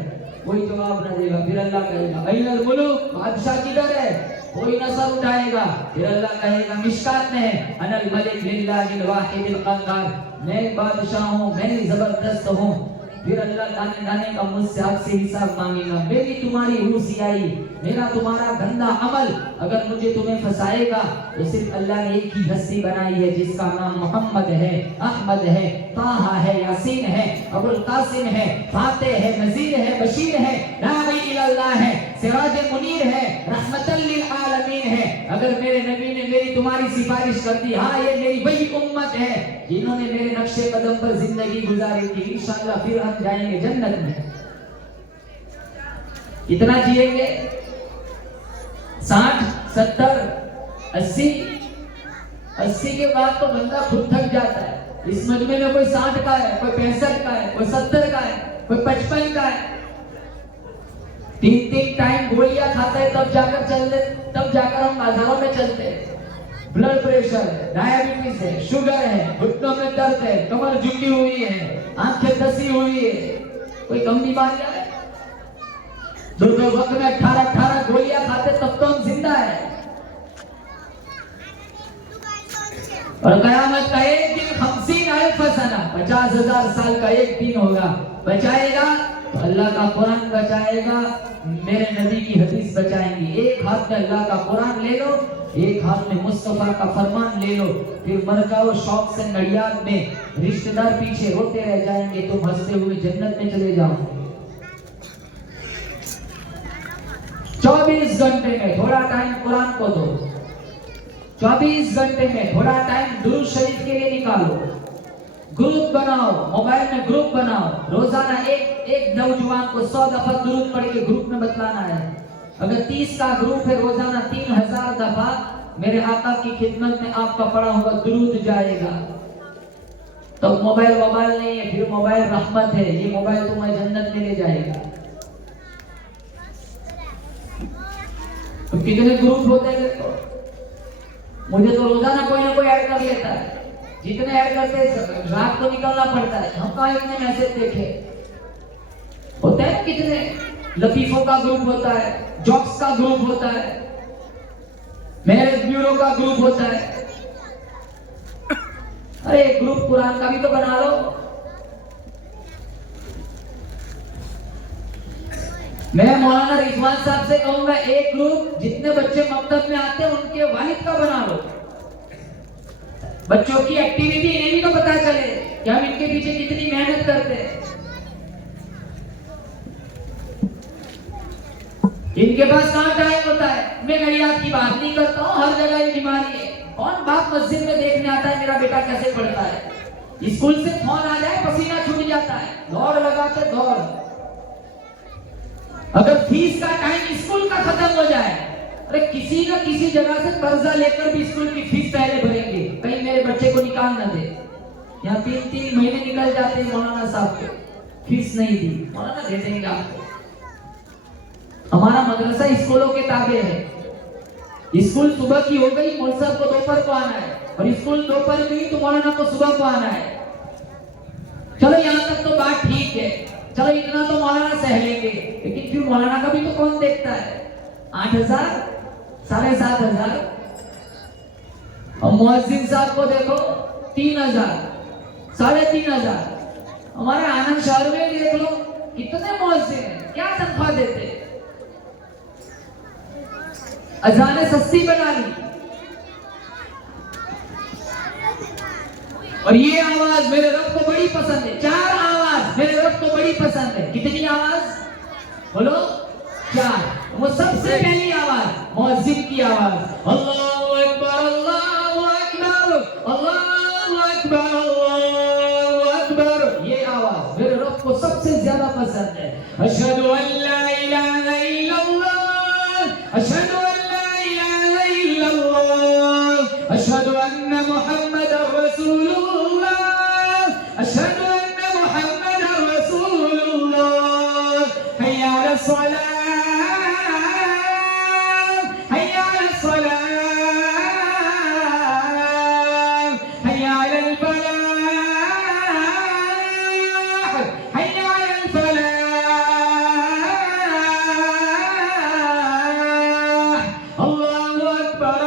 कोई जवाब न देगा। फिर अल्लाह कहेगा अइनल मुलूक, बादशाह किधर है? कोई न सर उठाएगा। फिर अल्लाह कहेगा मिशकात में है अनल मलिक लिल्लाहिल वाहिदिल क़हार, मैं बादशाह हूँ, मैं जबरदस्त हूँ। फिर अल्लाह दाने दाने का मुझसे आपसे हिसाब मांगेगा। मेरी तुम्हारी रूसियाई, मेरा तुम्हारा गंदा अमल अगर मुझे तुम्हें फंसाएगा तो सिर्फ अल्लाह ने एक ही हस्ती बनाई है जिसका नाम मोहम्मद है, अहमद है, ताहा है, यासीन है, अबुल कासिम है, फातिह है, नज़ीर है, बशीर है, दाई इल्लाह है, सिराज मुनीर है, रहमतल लिल आलमीन है। अगर मेरे नबी ने मेरी तुम्हारी सिफारिश कर दी, हाँ ये मेरी वही उम्मत है जिन्होंने मेरे नक्शे कदम पर जिंदगी गुजारी थी, इंशाअल्लाह फिर हम जाएंगे जन्नत में। कितना जिएंगे? 60, 70, 80 के बाद तो बंदा खुद थक जाता है। इस मजमे में कोई 60 का है, कोई 65 का है, कोई 70 का है, कोई 55 का है। 3 टाइम गोलियां खाता है तब जाकर हम बाजारों में चलते हैं। ब्लड प्रेशर है, डायबिटीज है, शुगर है, घुटनों में दर्द है, कमर झुकी हुई है, आंखें धसी हुई है, कोई कम बीमारियां है? 2 वक्त में 18 गोलियां खाते तब तो हम जिंदा है। और कयामत का एक दिन 50,000 सना, 50,000 साल का एक दिन होगा। बचाएगा तो अल्लाह का कुरान बचाएगा, मेरे नबी की हदीस बचाएंगी। एक हाथ में अल्लाह का कुरान ले लो, एक हाथ में मुस्तफा का फरमान ले लो, फिर मर जाओ शौक से नड़ियाद में, रिश्तेदार पीछे रोते रह जाएंगे, तुम हंसते हुए जन्नत में चले जाओ। 24 घंटे में थोड़ा टाइम दुरूद शरीफ के लिए निकालो, ग्रुप बनाओ, मोबाइल में ग्रुप बनाओ, रोजाना एक नौजवान को 100 दफा दुरूद पढ़ के ग्रुप में बतलाना है। अगर 30 का ग्रुप है, रोजाना 3000 दफा मेरे आका की खिदमत में आपका पढ़ा हुआ दुरूद जाएगा। तो मोबाइल नहीं है, फिर मोबाइल रहमत है, ये मोबाइल तुम्हें जन्नत में ले जाएगा। तो कितने ग्रुप होते हैं देखो, मुझे तो रोजाना कोई ना कोई ऐड कर लेता है, जितने ऐड करते हैं रात को निकलना पड़ता है। हम कहाँ इतने मैसेज देखे होते हैं, कितने लतीफों का ग्रुप होता है, जॉक्स का ग्रुप होता है, मैरिज ब्यूरो का ग्रुप होता है। अरे ग्रुप कुरान का भी तो बना लो। मैं मौलाना रिजवान साहब से कहूंगा, एक ग्रुप जितने बच्चे मकतब में आते हैं उनके वालिद का बना लो। बच्चों की एक्टिविटी इन्हें भी तो पता चले कि हम इनके पीछे कितनी मेहनत करते हैं। इनके पास कहाँ टाइम होता है। मैं गरीब की बात नहीं करता हूँ, हर जगह ये बीमारी है। कौन बाप मस्जिद में देखने आता है मेरा बेटा कैसे पढ़ता है। स्कूल से फोन आ जाए पसीना छूट जाता है, दौड़ लगाते दौड़। अगर फीस का टाइम स्कूल का खत्म हो जाए, अरे किसी न किसी जगह से कर्जा लेकर भी स्कूल की फीस पहले भरेंगे, कहीं मेरे बच्चे को निकाल न दे। यहाँ 3-3 महीने निकल जाते हैं मौलाना साहब के, फीस नहीं दी, मौलाना दे देंगे आपको। हमारा मदरसा स्कूलों के ताबे है। स्कूल सुबह की हो गई, मौलवी साहब को दोपहर को आना है, और स्कूल दोपहर की हुई तो मौलाना को सुबह को आना है। चलो यहाँ तक तो बात ठीक है, चलो इतना तो मौलाना सह लेंगे, लेकिन फिर मौलाना का भी तो कौन देखता है। 8000, 7500, और मुअज्जिन साहब को देखो 3000, 3500। हमारे आनंद शहर में देख लो कितने मुअज्जिन हैं, क्या तनख्वाह देते। अजाने सस्ती बना ली, और ये आवाज मेरे रब को बड़ी पसंद है। 4 आवाज मेरे रब को बड़ी पसंद है। कितनी आवाज बोलो? 4। वो सबसे पहली आवाज मुअज्जिन की आवाज, अल्लाहु अकबर, अल्लाहु अकबर, अल्लाहु अकबर, अल्लाहु अकबर। ये आवाज मेरे रब को सबसे ज्यादा पसंद है। अशहदु अल्ला इलाहा इल्लल्लाह, अशहदु अशहदु अन्न मुहम्मदर रसूलुल्लाह, अशहदु अन्न मुहम्मदर रसूलुल्लाह। हय्या अला सलाह, हय्या अला सलाह, हय्या अल फलाह, हय्या अल फलाह। अल्लाहु अकबर,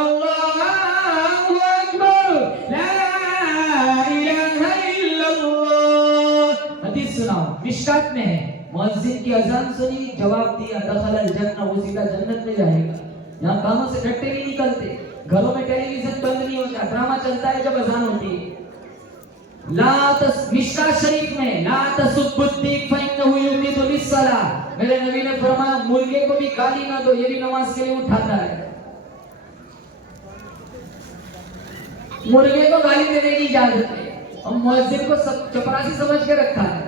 मिशकात में है, मुअज्जिन की अजान सुनी, जवाब दिया, दखलल जन्नह, वो सीधा जन्नत में जाएगा। यहाँ कानों से गट्टे नहीं निकलते, घरों में टेलीविजन बंद नहीं होता, ड्रामा चलता है जब अजान होती है। मिशकात शरीफ में ला तसुब्बुद्दीक फइन्नहु युमितु लिस्सलाह, मेरे नबी ने फरमाया मुर्गे को भी गाली ना दो, ये भी नमाज के लिए उठाता है। मुर्गे को गाली देने की इजाजत है, और मुअज्जिन को सब चपरासी समझ के रखा है।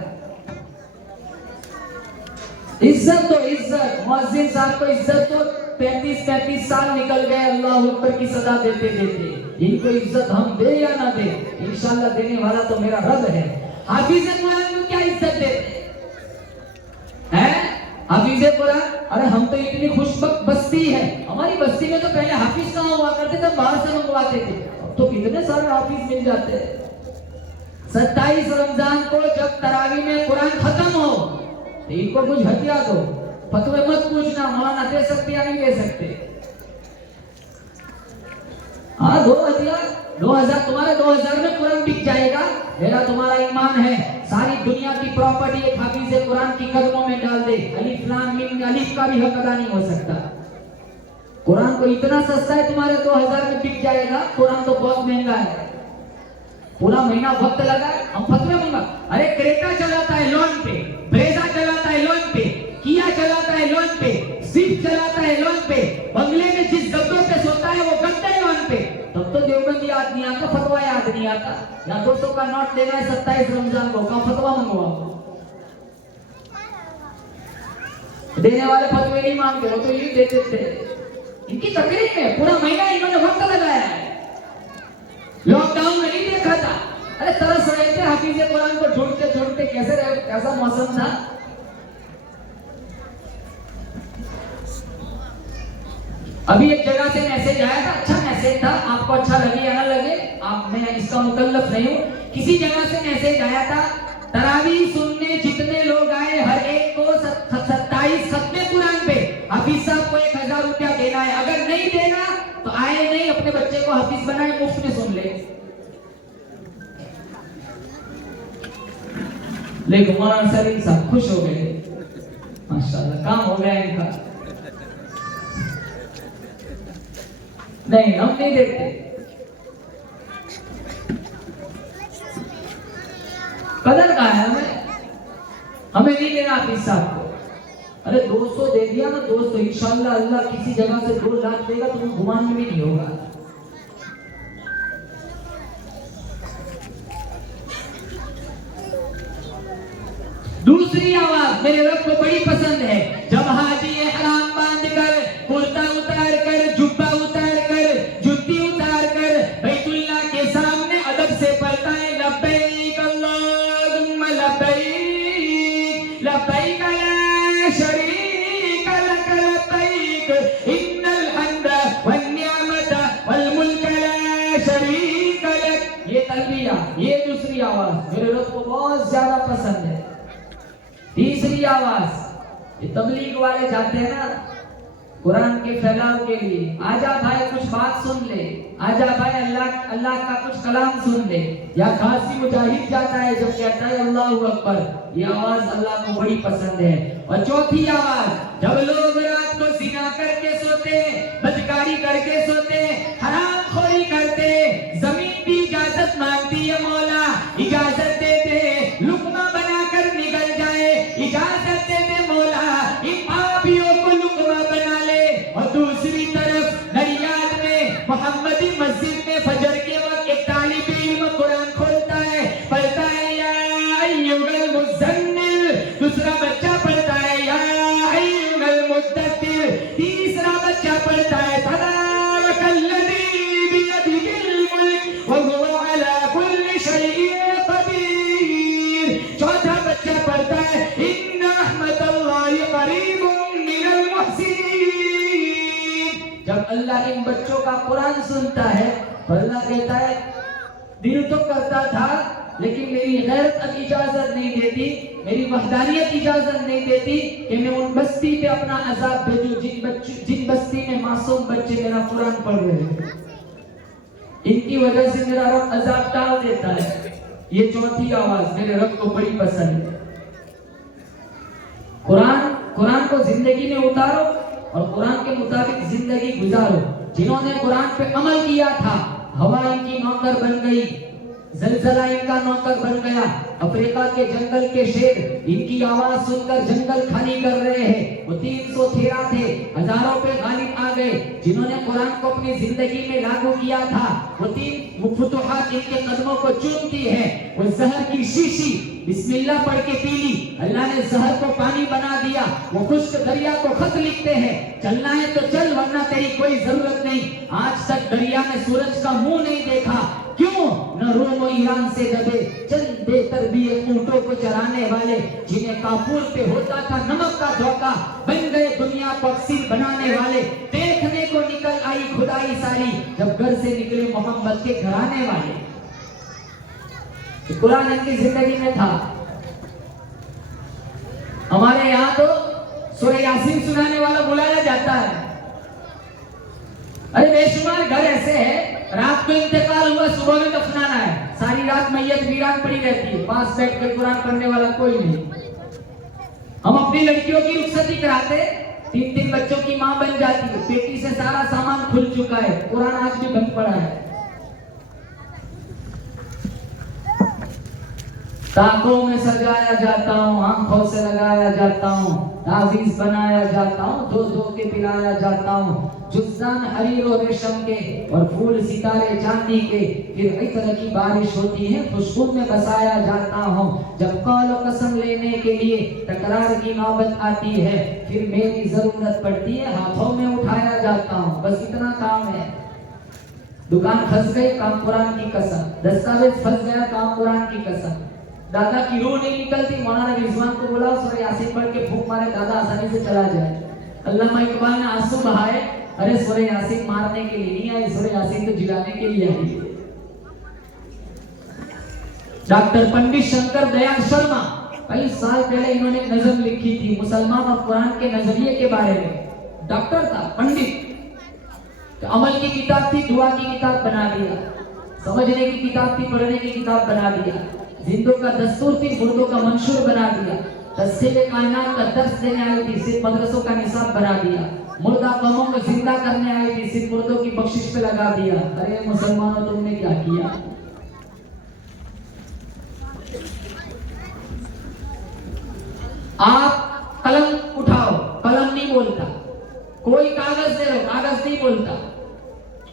इज्जत तो इज्जत, मुअज्जिन साहब को इज्जत तो 35 साल निकल गए अल्लाह अकबर की सदा देते देते। इनको इज्जत हम दे या ना दे, इंशाअल्लाह देने वाला तो मेरा रब है। हाफिज कुरान को क्या इज्जत देते हैं? हाफिज कुरान, अरे हम तो इतनी खुशबख्त बस्ती है, हमारी बस्ती में तो पहले हाफिज कहाँ हुआ करते थे, बाहर से मंगवाते थे, अब तो कितने सारे हाफिज मिल जाते हैं। 27 रमजान को जब तरावी में कुरान खत्म हो, इनको कुछ हथिया दो, फतवे मत पूछना, मौलाना दे सकते या नहीं दे सकते। हाँ 2000 तुम्हारे 2000 में कुरान बिक जाएगा, मेरा तुम्हारा ईमान है। सारी दुनिया की प्रॉपर्टी एक हाफिज कुरान की कदमों में डाल दे, अलिफ लाम मीम अलिफ का भी हक अदा नहीं हो सकता। कुरान को इतना सस्ता है, तुम्हारे 2000 में बिक जाएगा। कुरान तो बहुत महंगा है, पूरा महीना वक्त लगा, हम फतवे मंगा। अरे क्रेटा चलाता है लोन पे, ब्रेजा चलाता है लोन पे, किया चलाता है लोन पे, स्विफ्ट चलाता है लोन पे, बंगले में जिस गद्दों पे सोता है वो गद्दे लोन पे। तो या 200 का नोट देना है 27 रमजान को, का फतवा मंगवाओ। देने वाले फतवे नहीं मांगते, वो तो ये देते थे। इनकी तकरीर में पूरा महीना इन्होंने वक्त लगाया है। लॉकडाउन में नहीं देखा था, अरे तरस रहे थे हाफिज़े कुरान को ढूंढते ढूंढते, कैसे रहे, कैसा मौसम था। अभी एक जगह से मैसेज आया था, अच्छा मैसेज था, आपको अच्छा लगे या ना लगे, आप, मैं इसका मुकल्लफ नहीं हूँ। किसी जगह से मैसेज आया था, तरावी सुनने जितने लोग आए हर एक को 27 खत्मे कुरान पे हाफिज साहब को 1000 रुपया देना है। अगर नहीं देना तो आए नहीं, अपने बच्चे को हाफिज बनाए, मुफ्त में सुन ले। लेकिन मौलाना सलीम साहब खुश हो गए, माशाल्लाह काम हो गया इनका। नहीं, हम नहीं देखते। कदर का है हमें नहीं देना हाफिज साहब को। अरे 200 दे दिया ना, 200 इंशाल्लाह अल्लाह किसी जगह से 2 लाख देगा, तुम्हें गुमान में भी नहीं होगा। दूसरी आवाज मेरे रब को बड़ी पसंद है, जब हाजी हराम बांध कर, कुर्ता उतार कर, जुब्बा उतार कर, जुत्ती उतार कर बैतुल्लाह के सामने अदब से पढ़ता है, लब्बैक अल्लाहुम्मा लब्बैक, लब्बैक ला शरीक लक लब्बैक, इन्नल हम्दा वन निअमता वल मुल्क ला शरीक लक। ये तलबिया, ये दूसरी आवाज मेरे रब को बहुत ज्यादा पसंद है। तीसरी आवाज, ये तबलीग वाले जाते हैं ना कुरान के फैलाव के लिए, आजा भाई कुछ बात सुन ले, आजा भाई अल्लाह अल्लाह का कुछ कलाम सुन ले। या खासी मुजाहिद जाता है जब कहता है अल्लाहू अकबर, ये आवाज अल्लाह को बड़ी पसंद है। और चौथी आवाज, जब लोग रात को जिना करके सोते, बदकारी करके सोते, हराम खोरी करते, जमीन भी इजाजत मांगती है, मौला इजाजत दे दे, लुकमा बनाकर निकल जाए, इजाजत दे दे मौला, इन पापियों को लुकमा बना ले। और दूसरी तरफ नरियाद में मोहम्मदी मस्जिद में फजर के वक्त एक तालिब इल्म कुरान खोलता है, पढ़ता है या अय्युहल मुज़्ज़म्मिल, दूसरा बच्चा पढ़ता है या अय्युहल मुद्दत्तिर, तीसरा बच्चा पढ़ता है तबारकल्लज़ी बियदिहिल मुल्क व हुवा अला कुल्ली शैइन क़दीर, चौथा बच्चा पढ़ता है इन्ना रहमतल्लाहि क़रीबुम मिनल मुहसिनीन। जब अल्लाह इन बच्चों का कुरान सुनता है, अल्लाह कहता है दिल तो करता था लेकिन मेरी गैरत अब इजाजत नहीं देती, मेरी वहदानियत इजाजत नहीं देती कि मैं उन बस्ती पे अपना अजाब भेजूं जिन बस्ती में मासूम बच्चे मेरा कुरान पढ़ रहे हैं। इनकी वजह से मेरा रब अजाब टाल देता है। ये चौथी आवाज मेरे रब को बड़ी पसंद है। कुरान को जिंदगी में उतारो और कुरान के मुताबिक जिंदगी गुजारो। जिन्होंने कुरान पे अमल किया था, हवा इनकी नौकर बन गई, जलजला इनका नौकर बन गया। अफ्रीका के जंगल के शेर इनकी आवाज सुनकर जंगल खाली कर रहे हैं। वो 313 थे, हजारों पे गालिब आ गए। जिन्होंने कुरान को अपनी जिंदगी में लागू किया था, वो 3 फुतुहात इनके कदमों को चूमती है। वो जहर की शीशी बिस्मिल्लाह पढ़ के पी ली, अल्लाह ने जहर को पानी बना दिया। वो खुश्क दरिया को खत लिखते हैं, चलना है तो चल वरना तेरी कोई जरूरत नहीं। आज तक दरिया ने सूरज का मुंह नहीं देखा, क्यों? न रोम और ईरान से दबे चंद बेतरबियत ऊंटों को चराने वाले, जिन्हें काफूर पे होता था नमक का धोखा, बन गए दुनिया को अक्सीर बनाने वाले। देखने को निकल आई खुदाई सारी, जब घर से निकले मोहम्मद के घराने वाले। कुरान इनकी जिंदगी में था। हमारे यहाँ तो सूरह यासीन सुनाने वाला बुलाया जाता है। अरे बेशुमार घर ऐसे है, रात को इंतकाल हुआ, सुबह में दफनाना है, सारी रात मैयत वीरान पड़ी रहती है, पास बैठ कर कुरान पढ़ने वाला कोई नहीं। हम अपनी लड़कियों की रुखसती कराते, 3 बच्चों की मां बन जाती है, पेटी से सारा सामान खुल चुका है, कुरान आज भी बंद पड़ा है। ताकों में सजाया जाता हूँ, आंखों से लगाया जाता हूँ, तावीज बनाया जाता हूँ, धो धो के पिलाया जाता हूँ, जुस्तान हरीर और रेशम के और फूल सितारे चांदी के, फिर इत्र की बारिश होती है, खुशबू में बसाया जाता हूँ। जब कौल कसम लेने के लिए तकरार की नौबत आती है, फिर मेरी जरूरत पड़ती है, हाथों में उठाया जाता हूँ। बस इतना काम है। दुकान फंस गई, काम कुरान की कसम। दस्तावेज फंस गया, काम कुरान की कसम। दादा की रूह नहीं निकलती, मौलाना रिजवान को बोला सूरह यासीन पढ़ के फूंक मारे, दादा आसानी से चला जाए। अल्लामा इकबाल ने आंसू बहाए, अरे सूरह यासीन मारने के लिए नहीं आई, सूरह यासीन तो जिलाने के लिए आई। डॉक्टर पंडित शंकर दयाल शर्मा, कई साल पहले इन्होंने नज़म लिखी थी मुसलमान और कुरान के नजरिए के बारे में। डॉक्टर था, पंडित, तो अमल की किताब थी, दुआ की किताब बना दिया, समझने की किताब थी, पढ़ने की किताब बना दिया, जिंदों का दस्तूर थी, मुर्दों का मंशूर बना दिया, तस्सीले कायनात का दर्स देने आई थी, सिर्फ मदरसों का निसाब बना दिया, मुर्दा कौमों को जिंदा करने आई थी, सिर्फ मुर्दों की बख्शिश पे लगा दिया। अरे मुसलमानों, तुमने क्या किया? आप कलम उठाओ, कलम नहीं बोलता, कोई कागज दे लो, कागज नहीं बोलता,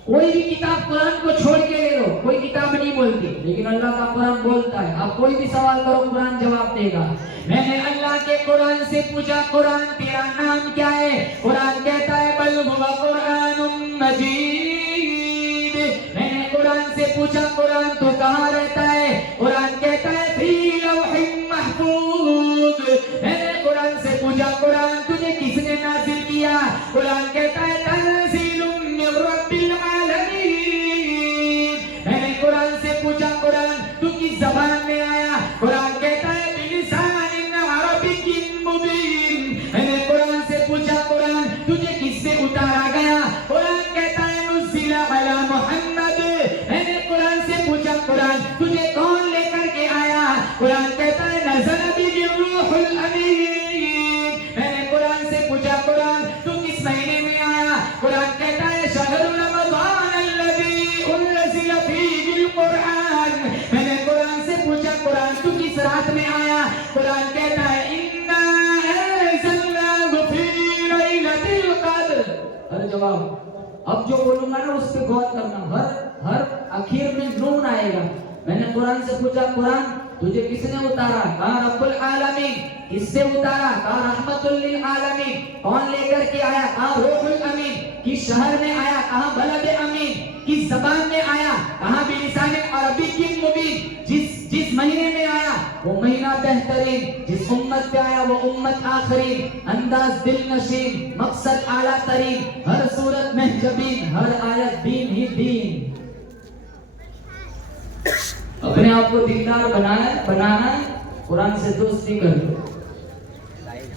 कोई भी किताब कुरान को छोड़ के ले लो, कोई किताब नहीं बोलती, लेकिन अल्लाह का कुरान बोलता है। आप कोई भी सवाल करो, कुरान जवाब देगा। मैंने अल्लाह के कुरान से पूछा, कुरान तेरा नाम क्या है? कुरान कहता है बल हुवा कुरानुम मजीद। मैंने कुरान से पूछा, कुरान तो कहाँ रहता है? कुरान कहता है फी लौहिम महफूज। मैंने कुरान से पूछा, कुरान तुझे किसने नाज़िल किया? कुरान कहता है तंज़ीलुम मिन रब्बिल आलमीन। मैंने कुरान से पूछा, कुरान तू किस ज़बान में आया? कुरान कहता है बिलिसानिन अरबिय्यिन मुबीन। मैंने कुरान से पूछा, कुरान तुझे किससे उतारा गया? कुरान कहता है नुज़्ज़िला अला मुहम्मद। मैंने कुरान से पूछा, कुरान तुझे कौन लेकर के आया? कुरान कहता है नज़ल बिही रूहुल अमीन। मैंने कुरान से पूछा, कुरान तू किस महीने में आया? कुरान कहता है शहरु रमज़ान अल्लज़ी उन्ज़िला फ़ीहिल कुरान। मैंने कुरान से पूछा, कुरान तू किस रात में आया? कुरान कहता है इन्ना अंज़लनाहु फ़ी लैलतिल क़द्र। अरे जवाब अब जो बोलूंगा ना उस पे गौर करना, हर आखिर में नून आएगा। मैंने कुरान से पूछा, कुरान तुझे किसने उतारा? कहा रब्बुल आलमीन। किससे उतारा? कहा रहमतुल लिल आलमीन। कौन लेकर के आया? कहा रूहुल अमीन। किस शहर में आया? कहा बलद अमीन। किस जबान में आया? कहा बिलिसान अरबिय्यिन मुबीन। जिस महीने में आया वो महीना बेहतरीन, जिस उम्मत पे आया वो उम्मत आखरीन, अंदाज दिल नशीन, मकसद आला तरीन, हर सूरत महजबीन, हर आयत दीन ही दीन। अपने आप को दीनदार बनाना है, कुरान से दोस्ती कर लो।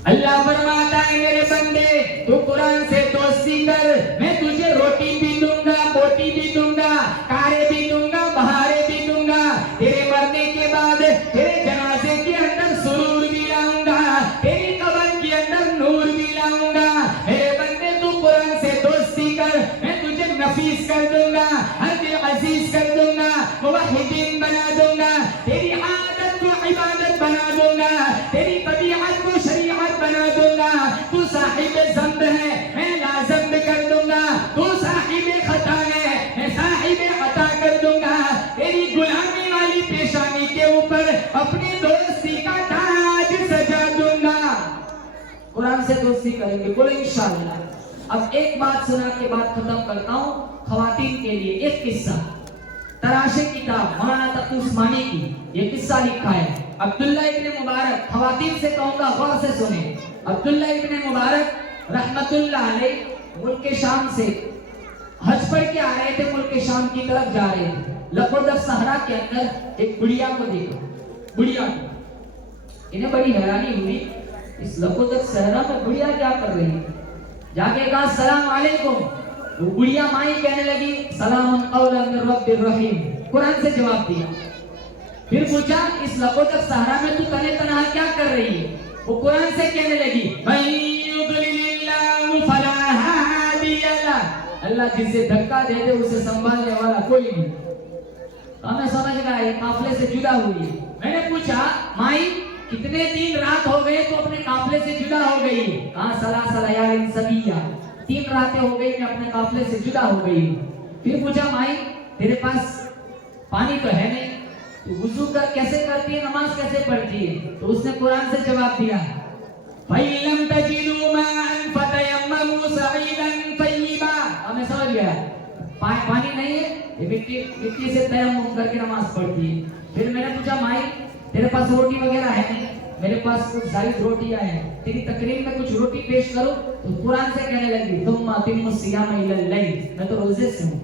अल्लाह फरमाता है मेरे बंदे तू कुरान से दोस्ती कर, मैं तुझे रोटी भी दूंगा, बोटी भी दूंगा, कारे भी दूंगा, बहारे भी दूंगा। तेरे मरने के बाद तेरे जनाजे के अंदर सुरूर भी लाऊंगा, तेरी कब्र के अंदर नूर भी लाऊंगा। मेरे बंदे तू कुरान से दोस्ती कर, मैं तुझे नफीस कर दूंगा, हद अजीज कर दूंगा, मुवहिदीन बना दूंगा, तेरी आदत को इबादत बना दूंगा, तेरी तबीयत को शरीयत बना दूंगा। तू साहिब ज़ंब है, मैं लाज़िम कर दूंगा, तू साहिब खता है, मैं साहिब अता कर दूंगा। तेरी गुलामी वाली पेशानी के ऊपर अपनी दोस्ती का ताज सजा दूंगा। कुरान से दोस्ती करेंगे, बोलो इंशाअल्लाह। अब एक बात सुना के बाद खत्म करता हूँ। खवातीन के लिए एक किस्सा, तराशे किताब मौलाना तकी उस्मानी की, ये किस्सा लिखा है। अब्दुल्ला इब्न मुबारक, खवातीन से कहूंगा गौर से सुने। अब्दुल्ला इब्न मुबारक रहमतुल्लाह अलैह मुल्क शाम से हज पढ़ के आ रहे थे, मुल्क शाम की तरफ जा रहे थे। लकोदर सहरा के अंदर एक बुढ़िया को देखा, बुढ़िया को। इन्हें बड़ी हैरानी हुई, इस लकोदर सहरा में बुढ़िया क्या कर रही है। जाके कहा सलाम अलैकुम। वो बुढ़िया माई कहने लगी सलामुन कौलन मिर रब्बिर रहीम। कुरान से जवाब दिया। फिर पूछा इस लकोदर सहरा में तू तने तनहा क्या कर रही है? वो कुरान से कहने लगी अल्लाह जिसे धक्का दे उसे संभालने वाला कोई नहीं। हमें समझ गया ये काफले से जुदा हुई है। मैंने पूछा माई कितने दिन रात हो गए तो अपने काफले से जुदा हो गई? कहा सला यार सबिया, 3 रातें हो गई मैं अपने काफले से जुदा हो गई। फिर पूछा माई तेरे पास पानी तो है नहीं, तो वुजू का कैसे करती है, नमाज कैसे पढ़ती है? तो उसने कुरान से जवाब दिया फइलम तजिदू माअन फतयम्ममू सईदन तय्यिबा। हमें समझ गया पानी नहीं है, ये मिट्टी से तयम्मुम करके नमाज पढ़ती है। फिर मैंने पूछा माई तेरे पास रोटी वगैरह है नहीं? मेरे पास कुछ जायद रोटियां हैं, तेरी तकरीर में कुछ रोटी पेश करो। तो कुरान से कहने लगी तुम अतिम्मु सियाम इलल लैल, मैं तो रोजे से हूँ।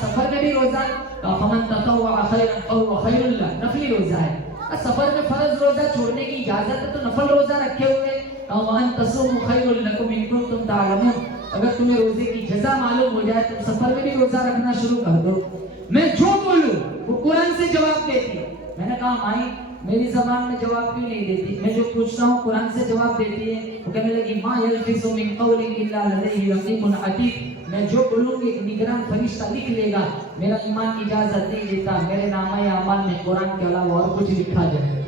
सफर में भी रोजा, फमन ततव्वा खैरन फहुव खैरुल लह, नफली रोजा है। सफर में फर्ज रोजा छोड़ने की इजाजत है तो नफल रोजा रखे हुए। वअन तसूमु खैरुल लकुम इन कुंतुम तालमून, अगर तुम्हें रोजे की जजा मालूम हो जाए तो सफर में भी रोजा रखना शुरू कर दो। मैं जो बोलूं वो कुरान से जवाब देती। मैंने कहा माई मेरी जबान में जवाब क्यों नहीं देती? मैं जो पूछता हूँ कुरान से जवाब देती है। वो कहने लगी मा यल्फिज़ु मिन क़ौलिन इल्ला लदैहि रक़ीबुन अतीद, मैं जो बोलूंगी एक निगरान फरिश्ता लिख लेगा। मेरा ईमान की इजाजत नहीं देता मेरे नामे अमाल में कुरान के अलावा और कुछ लिखा जाए।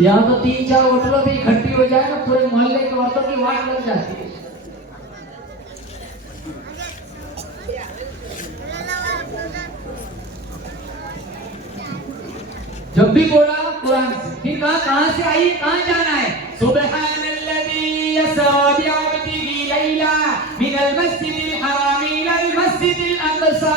यहाँ तो 3-4 होटलों भी इकट्ठी हो जाए ना, पूरे मोहल्ले के औरतों की वाट लग जाती है। जब भी बोला कुरान से, फिर कहा कहां से आई, कहां जाना है? सुब्हानल्लज़ी यसरा बिअब्दिही लैला मिनल मस्जिदिल हराम इलल मस्जिदिल अक़सा।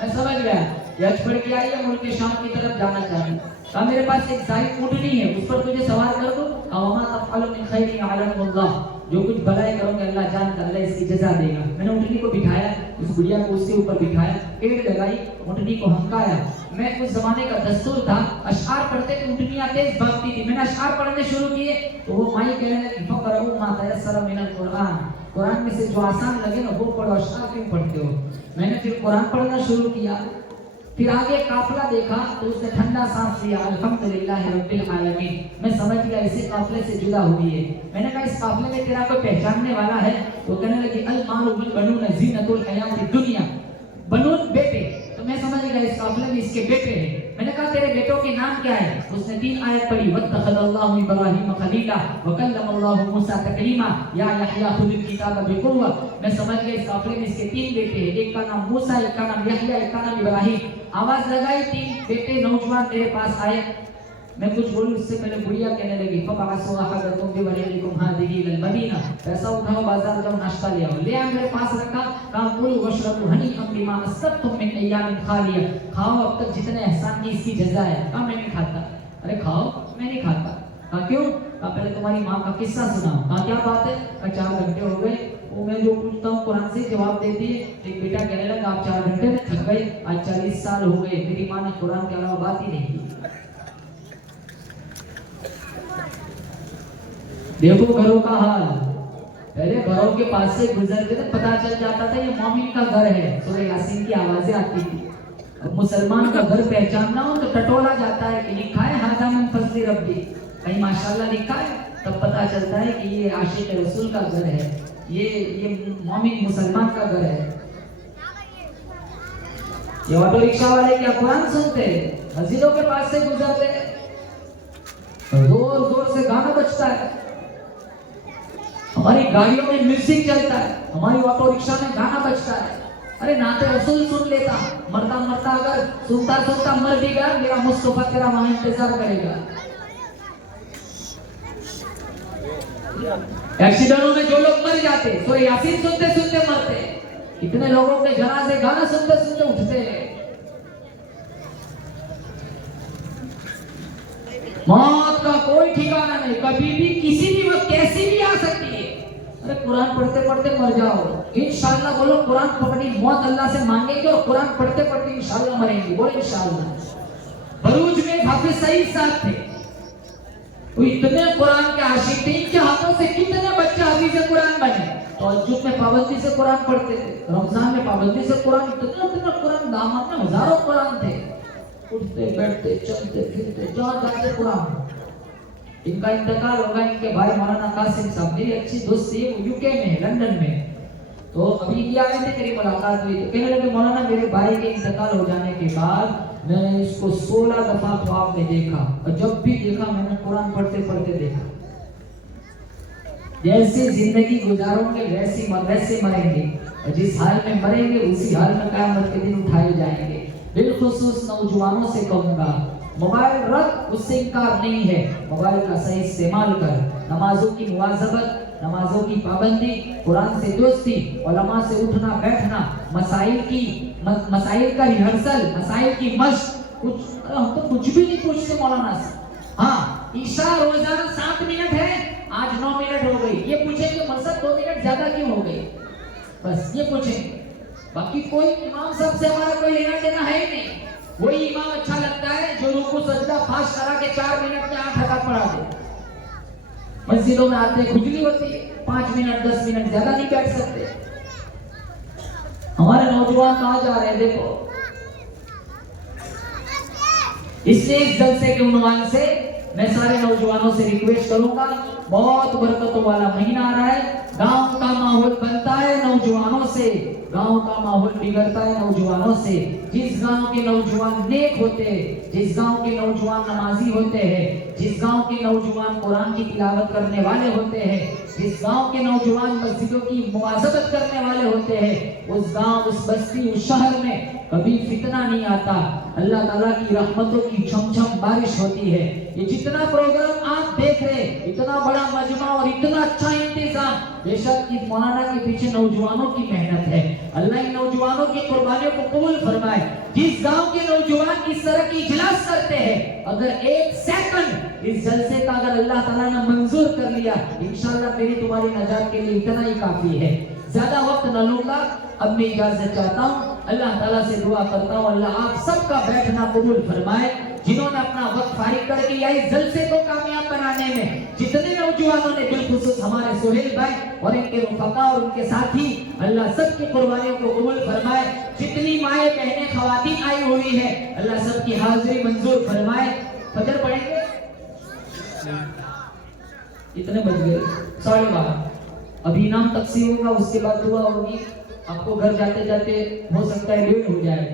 मैं समझ गया ये आज पढ़ के आई है, मुल्क शाम की तरफ जाना चाहिए। कहा मेरे पास एक जायद ऊँटनी है, उस पर तुझे सवार कर दूं? वमा तफ़अलु मिन खैरिन यअलमुल्लाह, जो कुछ भलाई करोगे अल्लाह जानता, अल्लाह इसकी जजा देगा। मैंने ऊँटनी को बिठाया, उस गुड़िया को उसके ऊपर बिठाया, पेड़ लगाई, ऊँटनी को हंकाया। मैं उस जमाने का दस्तूर था, अशआर पढ़ते थे, ऊँटनियां तेज भागती थी। मैंने अशआर पढ़ने शुरू किए तो वो माई कहने लगी फक़रऊ मा तयस्सरा मिनल कुरान, कुरान में से जो आसान लगे ना वो पढ़ो, अशआर क्यों पढ़ते हो? मैंने फिर कुरान पढ़ना शुरू किया। फिर आगे काफिला देखा तो उसने ठंडा सांस लिया, अल्हम्दुलिल्लाह रब्बिल आलमीन। मैं समझ गया इसी काफिले से जुदा हुई है। मैंने कहा इस काफिले में तेरा कोई पहचानने वाला है? तो कहने लगी अल मालु वल बनून ज़ीनतुल हयातिद दुनिया, बनून बेटे। तो मैं समझ गया इस काफिले में इसके बेटे हैं। मैंने कहा तेरे बेटों के नाम क्या है? उसने 3 आयत पढ़ी, वत्तखज़ल्लाहु इब्राहीम खलीला व कल्लमल्लाहु मूसा तकलीमा या यहया खुदिल किताब बिकुव्वा। मैं समझ गया इस काफिले में इसके 3 बेटे हैं, एक का नाम मूसा, एक का नाम यहया, एक का नाम इब्राहीम। आवाज लगाई, 3 बेटे नौजवान तेरे पास आए। मैं कुछ बोलूं उससे पहले बुढ़िया कहने लगी फबअसु अहदकुम बिवलिकुम हादिही इलल मदीना, पैसा उठाओ बाजार जाओ नाश्ता ले आओ। ले आए मेरे पास रखा, कहा कुलू वशरबू हनीअम बिमा अस्बतुम मिन अय्यामिन खालिया, खाओ अब तक जितने एहसान की इसकी जजा है। कहा मैं नहीं खाता। अरे खाओ, मैं नहीं खाता। कहा क्यों? कहा पहले तुम्हारी माँ का किस्सा सुनाओ। कहा क्या बात है? कहा 4 घंटे हो गए, वो मैं जो पूछता हूँ कुरान से जवाब देती है। एक बेटा कहने लगा आप 4 घंटे में थक गए, आज 40 साल हो गए, मेरी माँ ने कुरान के अलावा बात ही नहीं की। देखो घरों का हाल, पहले घरों के पास से गुजरते थे पता चल जाता था ये मोमिन का घर है, सूरह यासीन की आवाजें आती थी। अब मुसलमान का घर पहचानना हो तो टटोला जाता है कि लिखा है हाजा मन फजली रब्बी, कहीं माशाल्लाह लिखा है, तब पता चलता है कि ये आशिक रसूल का घर है, ये मोमिन मुसलमान का घर है। ये ऑटो रिक्शा वाले क्या कुरान सुनते, मस्जिदों के पास से गुजरते, जोर जोर से गाना बजता है, हमारी गाड़ियों में म्यूजिक चलता है, हमारी ऑटो रिक्शा में गाना बजता है। अरे नाते रसूल सुन लेता, मरता मरता अगर सुनता सुनता मर भी गया, मेरा मुस्तफा तेरा वहां इंतजार करेगा। एक्सीडेंटों में जो लोग मर जाते, सूरह यासीन सुनते सुनते मरते, कितने लोगों के जनाजे गाना सुनते सुनते उठते हैं। मौत का कोई ठिकाना नहीं, कभी भी किसी भी वक्त कैसी भी आ सकती है। अरे कुरान पढ़ते पढ़ते मर जाओ, इंशाअल्लाह बोलो कुरान पढ़नी मौत अल्लाह से मांगेंगे और कुरान पढ़ते पढ़ते इंशाअल्लाह मरेंगे, बोलो इंशाअल्लाह। भरूच में हाफिज सईद साहब थे, वो इतने कुरान के आशिक थे, इनके हाथों से कितने बच्चे हाफिज कुरान बने। तहज्जुद में पाबंदी से कुरान पढ़ते थे, रमजान में पाबंदी से कुरान, इतना कुरान, दामन में हजारों कुरान थे, उठते बैठते चलते फिरते जहाँ जाते कुरान। इनका इंतकाल होगा, इनके भाई मौलाना कासिम साहब, मेरी अच्छी दोस्त थी, वो यूके में, लंदन में, तो अभी क्या आए थे, मेरी मुलाकात हुई, तो कहने लगे मौलाना मेरे भाई के इंतकाल हो जाने के बाद मैंने इसको 16 दफा ख्वाब में देखा, और जब भी देखा मैंने कुरान पढ़ते पढ़ते देखा। जैसे जिंदगी गुजारोगे वैसे मरेंगे, और जिस हाल में मरेंगे उसी हाल में क़यामत के दिन उठाए जाएंगे। बिलखुसूस नौजवानों से कहूंगा, मोबाइल रख, उससे इनकार नहीं है, मोबाइल का सही इस्तेमाल कर, नमाजों की मुवाज़बत, नमाजों की पाबंदी, कुरान से दोस्ती, उलमा से उठना बैठना, मसाइल का रिहर्सल, मसाइल की मश्क। हम तो कुछ भी नहीं पूछते मौलाना से। हाँ, ईशा रोजाना 7 मिनट है, आज 9 मिनट हो गई, ये पूछेंगे मकसद 2 मिनट ज्यादा क्यों हो गई, बस ये पूछेंगे। बाकी कोई इमाम साहब से हमारा कोई लेना देना है ही नहीं। वही इमाम अच्छा लगता है जो रुकू सजदा फास्ट करा के 4 मिनट में 8 रकात पढ़ा दे। मस्जिदों में आते खुजली होती है, 5 मिनट 10 मिनट ज्यादा नहीं बैठ सकते। हमारे नौजवान कहाँ जा रहे हैं देखो। इसलिए इस जलसे के उन्वान से मैं सारे नौजवानों से रिक्वेस्ट करूंगा, बहुत बरकतों वाला महीना आ रहा है, गांव का माहौल बनता है नौजवानों से, गांव का माहौल बिगड़ता है नौजवानों से। जिस गांव के नौजवान नेक होते हैं, जिस गांव के नौजवान नमाजी होते हैं, जिस गांव के नौजवान कुरान की तिलावत करने वाले होते हैं, जिस गांव के नौजवान मस्जिदों की मुआज़बत करने वाले होते हैं, उस गांव, उस बस्ती, उस शहर में कभी फितना नहीं आता। अल्लाह ताला की रहमतों की छमछम बारिश होती है। ये जितना प्रोग्राम आप देख रहे हैं, इतना बड़ा मजमा और इतना अच्छा इंतजाम, बेशक इस मौलाना के पीछे नौजवानों की मेहनत है। अल्लाह इन नौजवानों की कुर्बानियों को कबूल फरमाए। जिस गांव के नौजवान इस तरह की इजलास करते हैं, अगर 1 सेकंड इस जलसे का अगर अल्लाह ताला ने मंजूर कर लिया, इंशाअल्लाह मेरी तुम्हारी नजात के लिए इतना ही काफी है। ज्यादा वक्त न लूंगा, अब मैं इजाजत चाहता हूँ। अल्लाह ताला से दुआ करता हूँ अल्लाह आप सबका बैठना कबूल फरमाए। जिन्होंने अपना वक्त फारिग करके या इस जलसे को कामयाब बनाने में जितने नौजवानों ने, बिलखुसूस हमारे सोहेल भाई और इनके रुफका और उनके साथी, अल्लाह सबकी कुर्बानियों को कबूल फरमाए। जितनी माए बहनें खवातीन आई हुई है, अल्लाह सबकी हाजिरी मंजूर फरमाए। फजर पढ़ेंगे, इतने बज गए 12:30। अभी इनाम तकसीम होगा, उसके बाद दुआ होगी। आपको घर जाते जाते हो सकता है लेट हो जाए।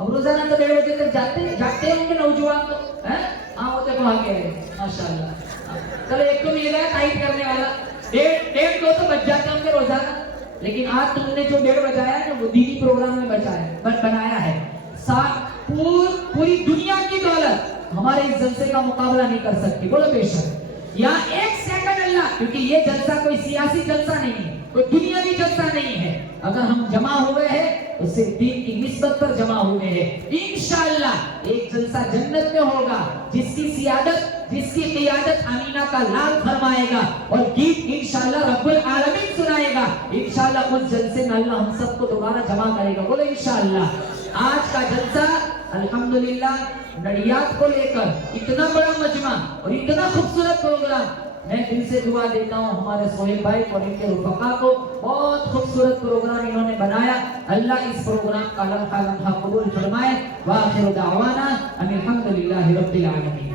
अब रोजाना तो 1:30 बजे तक जाते होंगे नौजवान तो, हैं? हाँ वो तो भाग गए माशाल्लाह। चलो एक तो मिल गया टाइट करने वाला, 1:30 2 तो बच जाते होंगे रोजाना। लेकिन आज तुमने जो 1:30 बजाया है ना, वो दीनी प्रोग्राम में बनाया है। पूरी दुनिया की दौलत हमारे इस जलसे का मुकाबला नहीं कर सकती, बोलो बेशक। या 1 सेकंड अल्लाह, क्योंकि ये जलसा कोई सियासी जलसा नहीं है, कोई दुनियावी जलसा नहीं है। अगर हम जमा हुए हैं तो सिर्फ दीन की निस्बत पर जमा हुए हैं। इंशाअल्लाह एक जलसा जन्नत में होगा, जिसकी सियादत, जिसकी क़ियादत अमीना का लाल फरमाएगा और गीत इंशाअल्लाह रब्बुल आलमीन सुनाएगा। इंशाअल्लाह उस जलसे में अल्लाह हम सबको दोबारा जमा करेगा, बोले इंशाअल्लाह। आज का जलसा अल्हम्दुलिल्लाह नडियाद को लेकर इतना बड़ा मजमा और इतना खूबसूरत प्रोग्राम, मैं दिल से दुआ देता हूँ हमारे सोहेल भाई और इनके रुफका को। बहुत खूबसूरत प्रोग्राम इन्होंने बनाया, अल्लाह इस प्रोग्राम का लम्हा लम्हा कबूल फरमाए। व आखिर दावाना अनिल हम्दुलिल्लाहि रब्बिल आलमीन।